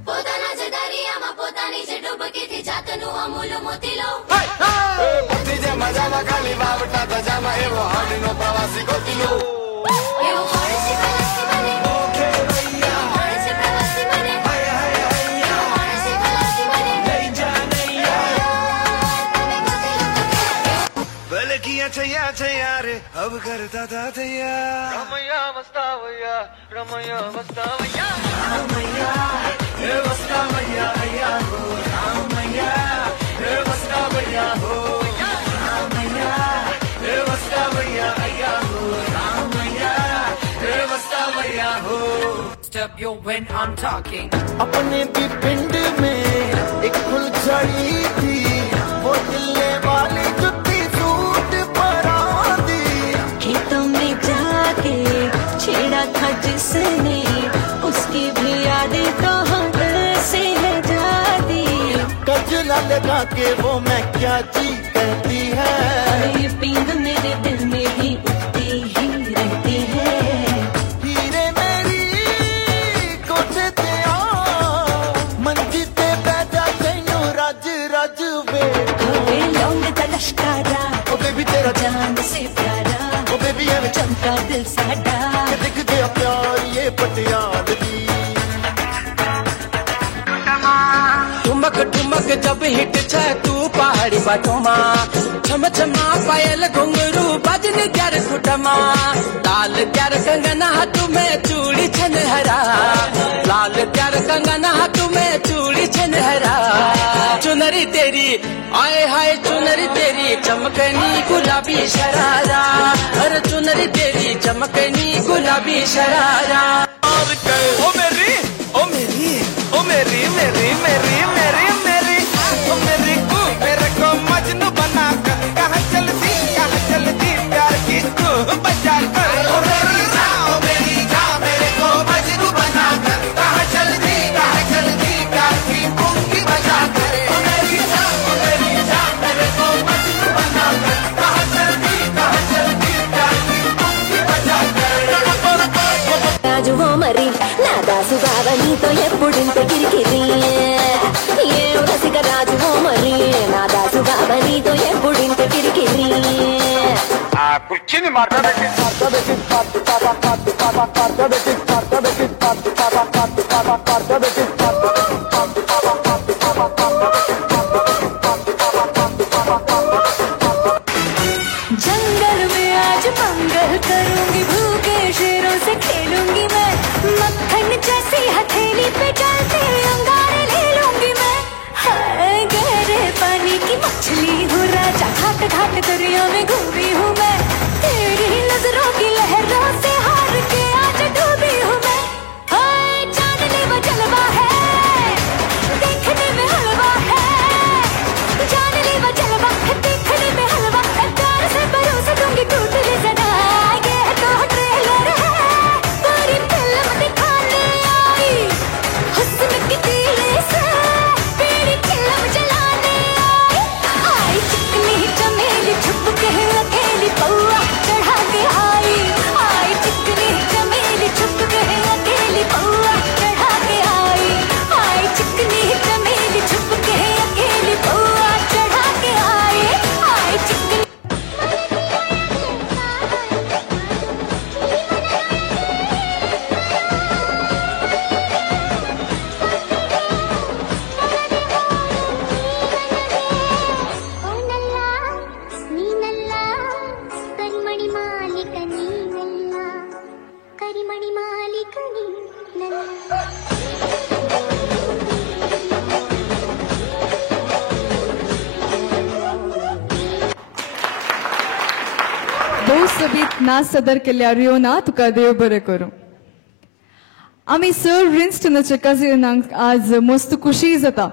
પોતાના જ દરિયામાં પોતાની જ ડૂબકીથી જાતનું અમૂલ મોતીલો બુદ્ધિ જે મજામાં ખાલી વાવટા ધજામાં એવો હાડનો પ્રવાસી ગોતીલો એવો માણસી પ્રવાસી બને ઓકે ભૈયા માણસી પ્રવાસી બને હાય હાય હાય માણસી પ્રવાસી બને લઈ જા નૈયા ભલે કિયા છયા રે अब करता था थैया रमैया वस्तावैया रमैया वस्तावैया रमैया हे वस्तावैया हैया हो रमैया हे वस्तावैया हो रमैया हे वस्तावैया हैया हो रमैया हे वस्तावैया हो Stop you when I'm talking. अपने भी पिंड में एक फुलझड़ी थी वो दिल्ले वाली जुत्ती सूट पर आंदी खेतों में जाके छेड़ा था जिसने उसकी भी यादें तो हम से है जाती कजला लगा के वो मैं क्या जी कहती है ये पिंग मेरे दिल में भी उठती ही रहती है हीरे मेरी कोठे ते आ मंजी ते बैठा तैनू रज रज वे ओए लौंग दा लश्कारा ओ बेबी तेरा जान से प्यारा ओ बेबी ये चमका दिल साडा दिख गया प्यार ये पटियाल दी ठुमक ठुमक जब हिट छे तू पहाड़ी बाटोमा छम छमा पायल घुंघरू बजन ग्यार फुटमा लाल ग्यार कंगना हाथ में चूड़ी छन हरा लाल ग्यार कंगना हाथ में चूड़ी छन हरा चुनरी तेरी आए हाय चुनरी तेरी चमकनी गुलाबी शरारा अरे चुनरी तेरी चमकनी गुलाबी शरारा ओ मेरी ओ मेरी ओ मेरी मेरी मेरी मेरी मेरी ओ मेरी को मेरे को मजनू बना कर कहाँ चलती प्यार की तू बजा कर ओ मेरी जा मेरे को मजनू बना कर कहाँ चलती प्यार की पुंगी बजा कर ओ मेरी जा मेरे को मजनू बना कर कहाँ चलती प्यार की पुंगी बजा कर రాజు ఓ మరి నా దాసు బావని తో ఎప్పుడింత కిరికిరి ఏ రసిక రాజు ఓ మరి నా దాసు బావని తో ఎప్పుడింత కిరికిరి ఆ కుర్చీని మార్చబెట్టి जंगल में आज मंगल करूंगी भूखे शेरों से खेलूंगी मैं मक्खन जैसी हथेली पे डालते अंगारे ले लूंगी मैं हाय गहरे पानी की मछली हूँ राजा घाट घाट दरिया में घूमी हूँ मैं तेरी नजरों की लहरों से हार के आज डूबी हूँ मैं हाय चांदनी वो जलवा है देखने में हलवा है चांदनी वो जलवा है देखने में हलवा है प्यार से परोस दूंगी टूट ले सदा ये तो ट्रेलर है पूरी फिल्म दिखाने आई हुस्न की तीली से तेरी चिलम जलाने आई चिकनी चमेली छुप के अकेली पौआ चढ़ा के आई चिकनी चमेली छुप के अकेली पौआ चढ़ा के आई चिकनी चमेली छुप के अकेली पौआ चढ़ा के आई चिकनी ನೀನಲ್ಲ ಕರಿಮಣಿ ಮಾಲೀಕ ನೀನಲ್ಲ ಕರಿಮಣಿ ಮಾಲೀಕ ನೀನಲ್ಲ भोव सोबीत नाच सदर केल्यार ना तुका देव बरें करूं. आमी सर रिन्स्टनाच्या काजिनांक आज मस्त खुशी जाता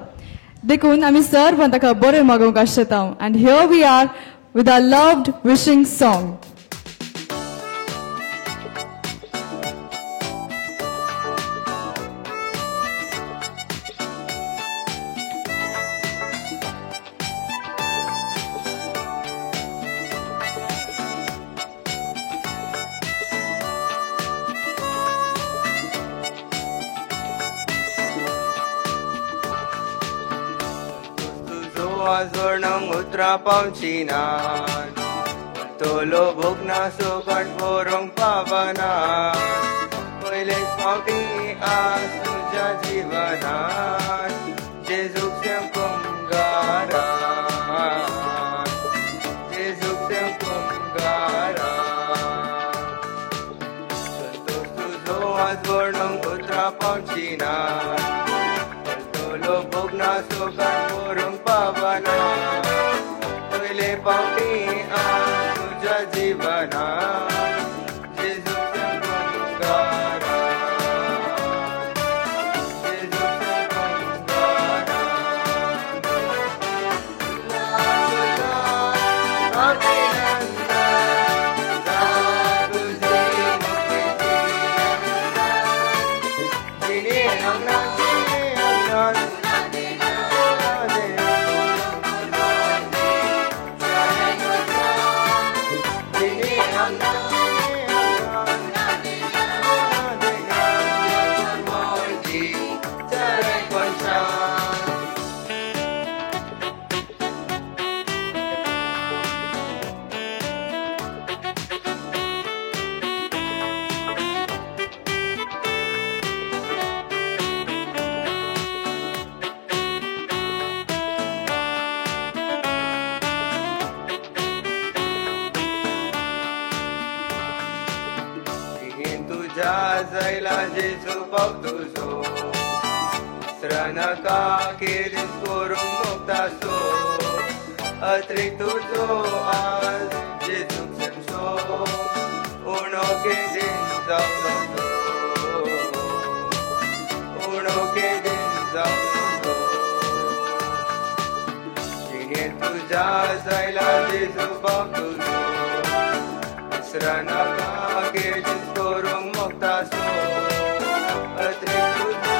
देखून आमी सर वा ताका बरें मागोवंक आसता. And here we are with our loved wishing song. वाजवणं उतरा पावचीना तोलो भोगना सोकट पोरोंग पावना पयलेच फावटी आज तुझ्या जीवनात जेजूक कुंगारा जेजूक कुंगारा संतोष तुझो वाजवणं उतरा पावचीना तोलो भोगना सोकट पोरोंग पावना पहिले पावटी आज तुझ्या जीवना जेजूक कुंगारा जेजूक कुंगारा Zaila Jesu Bautuso Sranaka Kiris Korum Muktaso Atrituso Az Jesu Semso Uno que Dinzauno Uno que Dinzauno Singin Tuja Zaila Jesu Bautuso Sranaka Kiris Korum Muktaso Atrituso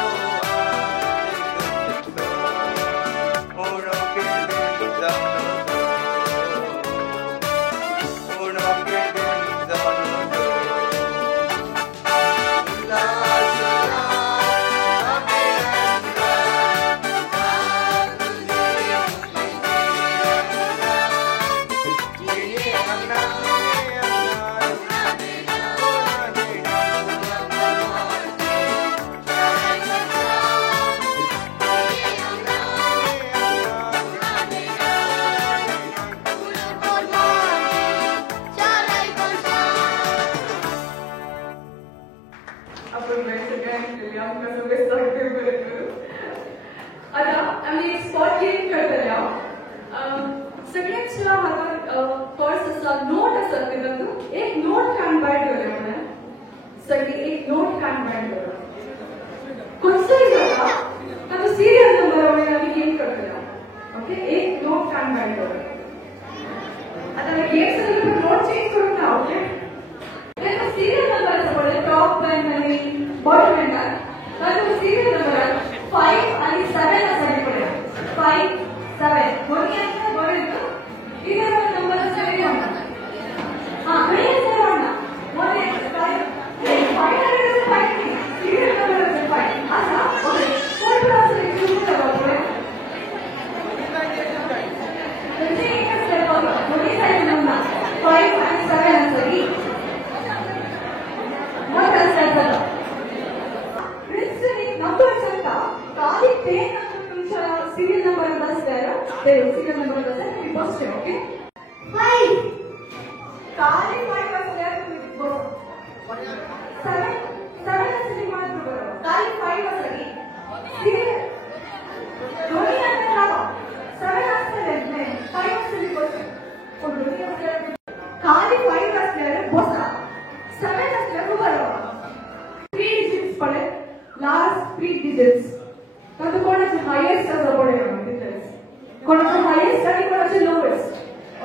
Uno que Dinzauno Uno que Dinzauno La आपण सगळ्यांनी केली आमकां सगळे सारखे बरें करून आतां आमी स्पॉट क्लीन करतले सगळ्यांच्या हातान पर्स आसा नोट आसा तातूंत एक नोट कान बाय दवरले म्हळ्यार सगळी एक नोट कान बाय दवरप खंयचोय जाता तातूंत सिरियल नंबर वयल्यान आमी क्लीन करतले ओके एक नोट कान बाय दवरप आतां गेम्स नोट चेंज करूंक ना ओके सीरियल नंबर आसा पळय टॉप बँड आनी बॉटम बँडार तातूंत सीरियल नंबर 5 आनी 7 आसा न्ही पळय 5 7 दोनी आसा बरें न्हू इधर नंबर आसा वेगळो हां खंय आसा वाडना 1 5 5 सीरियल नंबर आसा 5 आसा ओके कोण आसा एक करता पळय म्हणजे एक स्टेप आसा दोनी सायड नंबर 5 आनी 7 आसा न्ही सीरियल नंबर सीरियल नंबर तुम्ही बसते ओके 5 काली 5 असल्यार तुम्ही बस 7 असली मात्र बरोबर काली 5 असली सीरियल दोन्ही नंतर लावा 7 असले नाही 5 असली बस पण दोन्ही असल्यार काली 5 असल्यार बसा 7 असल्यार बरोबर 3 डिजिट्स पडे लास्ट 3 डिजिट्स तातूंत कोणाचे हायेस्ट आसा पळय कोणाचो हायेस्ट आनी कोणाचे लोवेस्ट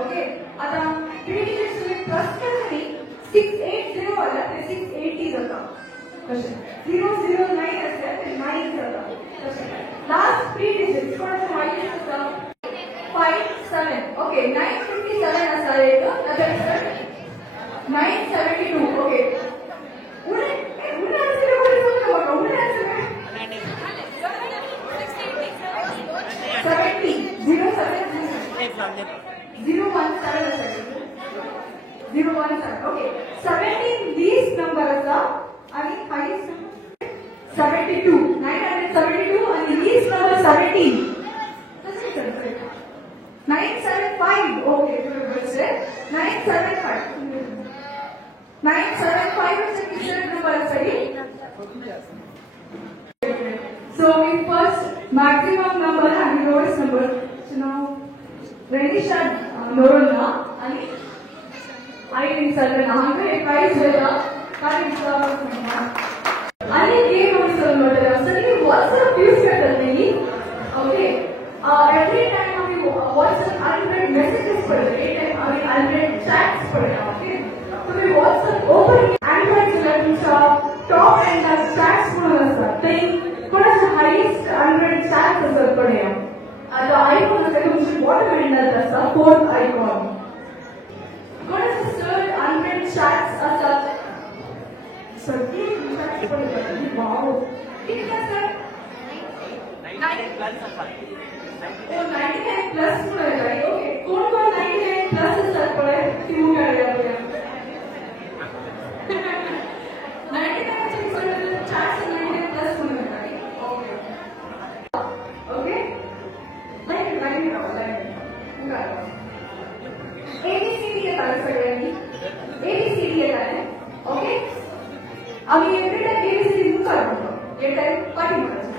ओके आतां 3 डिजिट्स तुमी प्लस केले न्ही 680 जाल्यार ते 680 जाता कशें 009 आसल्यार ते 9 जाता कशें लास्ट 3 डिजिट्स कोणाचो हायेस्ट आसा 57 ओके 957 आसा एक ताचेर 972 ओके उणे आसले उणे आसले 70 07 Okay. 17 least number आसा आणि highest number 72. 972 आणि least number 17. 975. Okay, बरोबर आहे. 975. 975 is the किती number आसा? So we first maximum number and lowest number. So now Renisha Norona आणि I insert the number. Price वेळा काय आणि गेम ऑफ सर्वर असं व्हॉट्सअप यूज करतात नाही. ओके एव्हरी टाइम आम्ही व्हॉट्सअप अनरेड मेसेजेस पडले आम्ही अनरेड चॅट्स पडला. ओके तुम्ही व्हॉट्सअप ओपन अँड्रॉइडला तुमचा टॉप एंड चॅट्स म्हणून असतात ते कोणाचं हायेस्ट अनरेड चॅट्स असतात पडे. आता आयकॉन असं तुमची बॉटम एंडात असता फोर्थ आयकॉन कोणाचं सर अनरेड चॅट्स असतात. सगळी चॅट्स पडतात. वाव किती असतात? 99 प्लस म्हणून ओके कोण कोण 99 प्लस असतात पडे ती मुलं आहे 99 चॅट्स 99 प्लस म्हणून ओके ओके लाईन ABCD येतात सगळ्यांनी ABCD येतात. ओके आम्ही एव्हरी टाइम ABCD करतो. ये टाइम पाठीमागे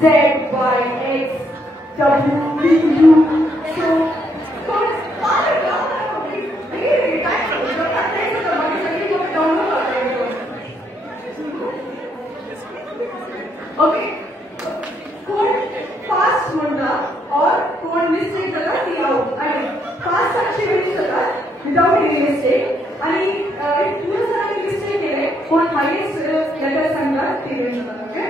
Z Y X W V U so कोण पाठ हे काय करतो माझी सगळी लोक डाउनलोड करतात. ओके कोण फास्ट म्हणता और कोण मिस्टेक करता ती आउट आणि फास्ट अशी वेळी जातात विदाउट एनी मिस्टेक आणि पूर्ण जणांनी मिस्टेक केले कोण हायेस्ट लेटर सांगतात ते वेळी जातात. ओके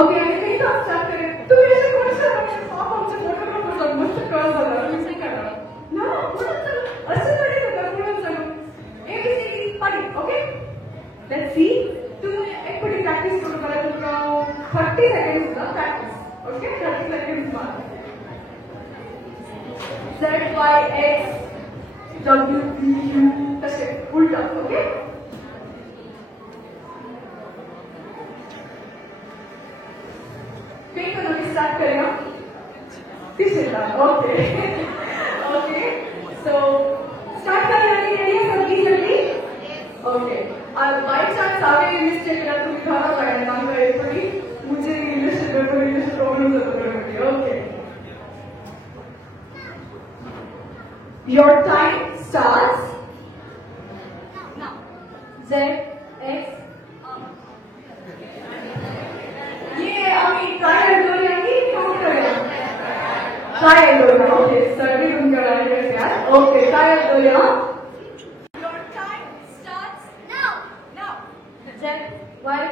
ओके आणि मी तर स्टार्ट करेन. तुम्ही असे कोणतं आमचे फोटोग्राफर मस्त कळ झाला तुम्ही करा ना असं नाही करता कोण सांगू ABCD पाठी. ओके लेट्स सी तुम्ही एक पटी प्रॅक्टिस करू मला तुमका 30 सेकंड्स ला प्रॅक्टिस. ओके 30 सेकंड्स बाद Z Y X W V U तसे उलटा. ओके कहीं तो नोटिस स्टार्ट करेगा पीछे था. ओके ओके सो स्टार्ट करने के लिए सब जल्दी. ओके और बाय चांस आगे मिस्टेक करा तो खाना पड़ेगा काम करे थोड़ी मुझे इंग्लिश प्रॉब्लम होती. Okay your time starts now. Z X ये आम्ही ट्रायल करूया की काउंट करूया. ट्रायल करूया. ओके सगळी तुमच्या राहिले त्यात. ओके ट्रायल करूया. Your time starts now. Now. Z Y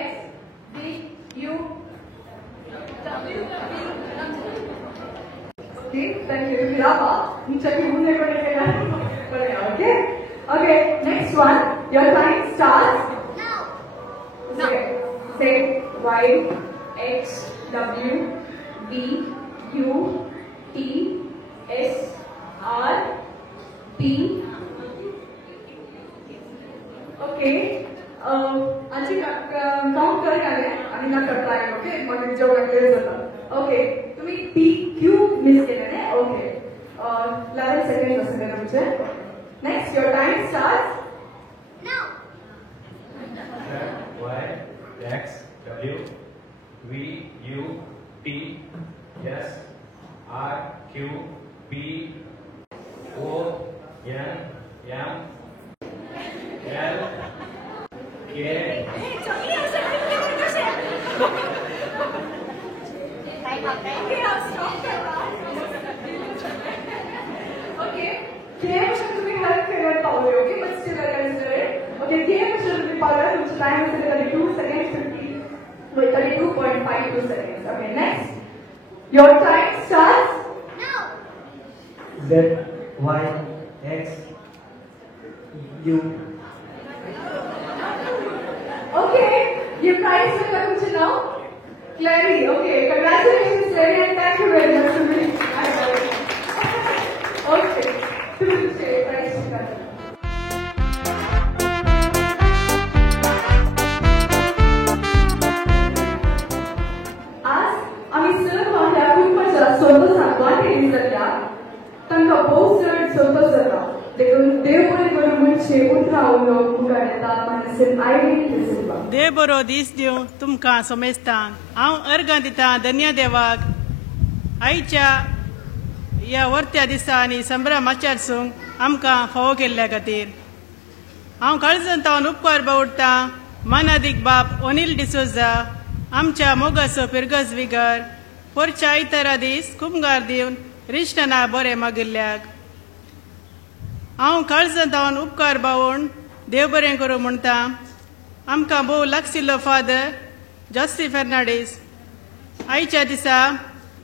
X V U W okay thank you. फिरावा तुमच्या की मुले कडे करूया. Okay okay next one. Your time starts now. Okay. Z Y X W V U T S R P. Okay आजी count करूया आणि ना करता आहे. ओके मग जेवढं क्लिअर झालं. ओके तुम्ही PQ मिस केलं ना. ओके 11 सेकंड असं करा तुमचे. Next your time start now. Y X W V U T S R Q P O N M L K. Okay, game should be help favorite power. Okay, but still I consider it. Okay, game should be power. Which time is 32 seconds 50. Wait, 32.52 seconds. Okay, next. Your time starts now. Z Y X U. Okay, your prize will come to now. Clary, okay, congratulations, Clary, and thank you very much for being. Okay. तुमचे price स्वीकारतात. आज आम्ही सर्व ह्या कुटुंबाच्या संतोषात वाटेली जाल्या तांकां भोव चड संतोष जाता देखून देव बरें करून म्हणचे उतरा उलोवंक मुखार येता मनसेन आयडी सिल्वा. देव बरो दीस दिवं तुमकां समेजता. हांव अर्गां दितां धन्य देवाक आयच्या ह्या वर्त्या दिसा आनी संभ्रमाचार सूंक आमकां फावो केल्ल्या खातीर. हांव काळजंतावन उपकार बावडटां मानादीक बाब अनिल डिसोजा, आमच्या मोगाचो पिरगज विगर, पोरच्या आयतारा दीस कुमगार दिवन रिश्टना बरें मागिल्ल्याक. हांव काळजंतावन उपकार बावून देव बरें करूं म्हणटा आमकां भोव लागशिल्लो फादर जॉसी फेर्नांडीस आयच्या दिसा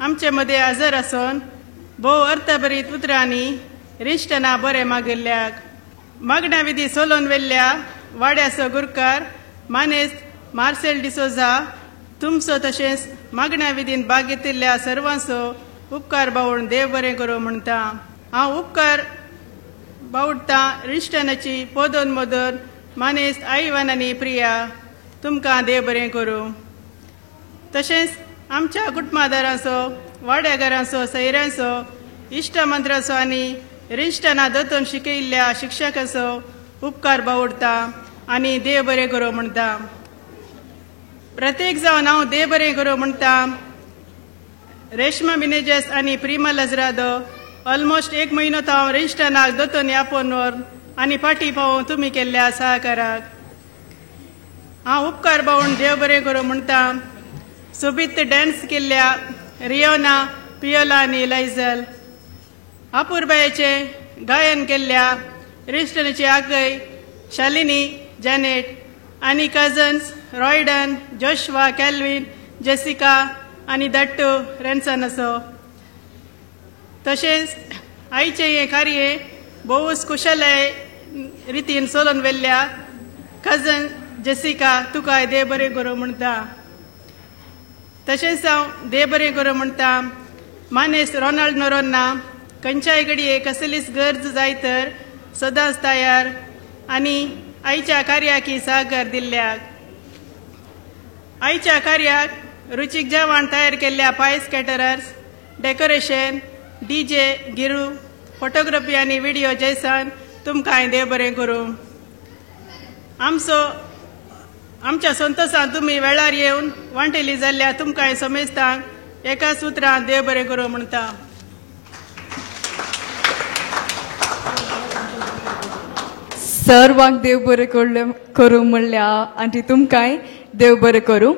आमचे मदें हजर आसून भोव अर्थभरीत उतरांनी रिश्टना बरें मागिल्ल्याक. मागण्या विधी सोलोवन वेल्ल्या वाड्याचो गुरकार मानेस्त मार्सेल डिसोजा तुमचो तशेंच मागण्या विधीन भाग घेतिल्ल्या सर्वांचो उपकार बावून देव बरें करूं म्हणटा. हांव उपकार बावडटां रिश्टनाची पोदोन मोदोन मानेस्त आयवान आनी प्रिया तुमकां देव बरें करूं. तशेंच आमच्या कुटुंबादारांचो वाड्यागारांचो सैऱ्यांचो इश्टमंत्राचो आनी रिश्टना दोतोन शिकयिल्ल्या शिक्षकाचो उपकार बावडटा आनी देव बरें करूं म्हणटा. प्रत्येक जावन हांव देव बरें करूं म्हणटा रेश्मा मिनेजस आनी प्रिमा लजरादो ऑलमोस्ट 1 म्हयनो हांव रिश्टनाक दोतोन यापोन व्हर आनी फाटी पावोवन तुमी केल्ल्या सहकाराक हांव उपकार बावून देव बरें करूं म्हणटा. सोबीत डॅन्स केल्ल्या रियोना पियोला आनी लायझल, अपूर्बायेचे गायन केल्ल्या रिश्टनाची आगय शालिनी जॅनेट आनी कझन्स रॉयडन जोशवा कॅल्विन जेसिका आनी दट्टू रेन्सन असो. तशेंच आयचे हे कार्य भोवूच कुशलय रितीन चलोवन वेल्ल्या कझन जेसिका तुका देव बरें करूं म्हणटा. तशेंच हांव देव बरें करूं म्हणटा मानेस्त रोनाल्ड नोरोन्ना खंयच्याय घडये कसलीच गरज जाय तर सदांच तयार आनी आयच्या कार्याकी सहकार दिल्ल्याक. आयच्या कार्याक रुचीक जेवण तयार केल्ल्या पायस कॅटरर्स, डेकोरेशन, डीजे गिरू, फोटोग्राफी आनी व्हिडिओ जैसन तुमकां देव बरें करूं. आमच्या संतोशान तुमी वेळार येवन वांटेली जाल्ल्या तुमकां समेजतांक एकाच उतरान देव बरें करूं म्हणटा. सर्वांक देव बरें करूं म्हणल्या आनी तुमकांय देव बरें करूं.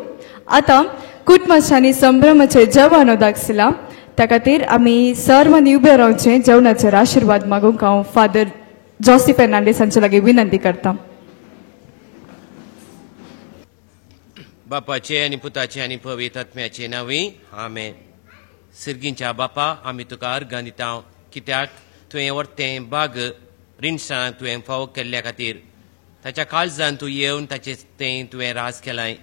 आतां कुटुंबाच्यांनी संभ्रमाचे जेवण दाखयला त्या खातीर आमी सर्वांनी उबे रावचें जेवणाचेर आशिर्वाद मागूंक हांव फादर जॉसी फेर्नांडीस हांचे लागीं विनंती करतां. बापाचे आनी पुताचे आनी पवित्र आत्म्याचे नांवी आमेन. सर्गींच्या बापा आमी तुका अर्गां दिता कित्याक तुवें व्हरतें बाग रिणसां तुवें फावो केल्ल्या खातीर ताच्या काळजान तूं येवन ताचे तें तुवें रास केलाय.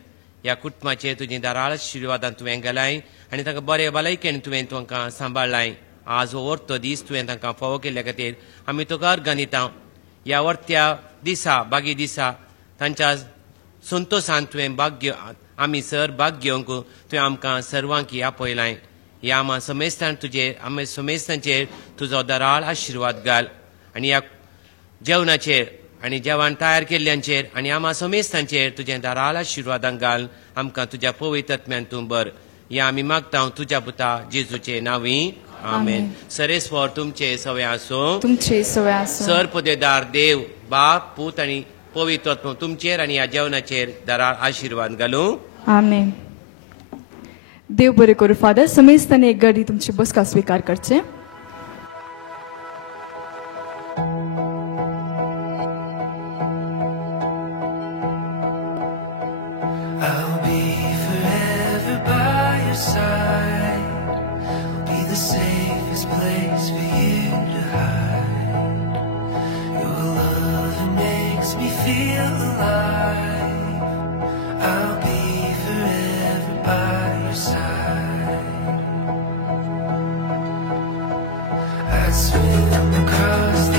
ह्या कुटुंबाचेर तुजें दाराळ आशिर्वादान तुवें गेलाय आनी तांकां बरें भलायकेन तुवें तांकां सांबाळलाय. आज हो व्हरतो दीस तुवें तांकां फावो केल्ल्या खातीर आमी तुका अर्गां दिता. ह्या व्हरत्या दिसा बागी दिसा तांच्या संतोशान तुवें भाग्य आमी सर भाग घेवंक तुवें आमकां सर्वांक आपयलाय. ह्या आमी समेस्तांचेर तुजो दाराळ आशिर्वाद घाल आनी ह्या जेवणाचेर आनी जेवण तयार केल्ल्यांचेर आनी आमा समेस्तांचेर तुजें दाराळ आशिर्वादान घाल. आमकां तुज्या पवित्र आत्म्यान तूं बर. ह्या आमी मागता तुज्या पुता जेजूचे नांवी आमेन. सरेस्वर तुमचे सवय आसूं. तुमचे सवय आसूं. सर पदेदार देव बाप पूत आनी पवित्र आत्मा तुमचेर आनी ह्या जेवणाचेर दाराळ आशिर्वाद घालूं. आमेन. देव बरें करूं. फादर समेस्तांनी एक घडी तुमची बसका स्वीकार करचे. I'll be forever by your side. I'll be the safest place for you to hide. Your love makes me feel alive. I'll be forever by your side. I'd swim across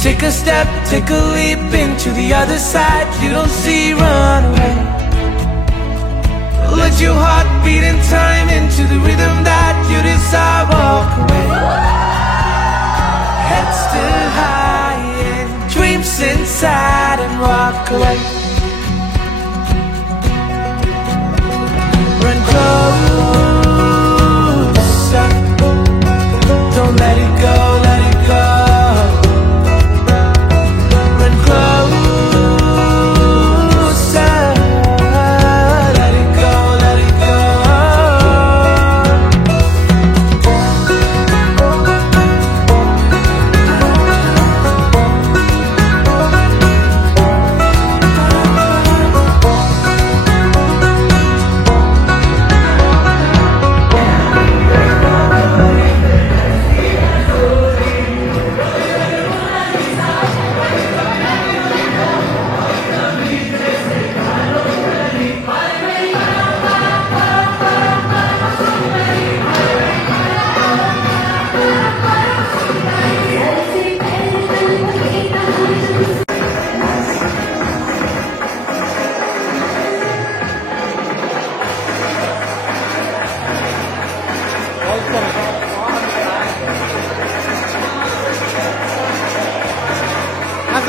Take a step, take a leap into the other side. You don't see, run away. Let your heart beat in time into the rhythm that you desire. Walk away. Head still high and dreams inside and walk away. Run closer. Don't let it go, let it go. Run closer. Let it go, let it go.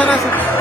Nasa.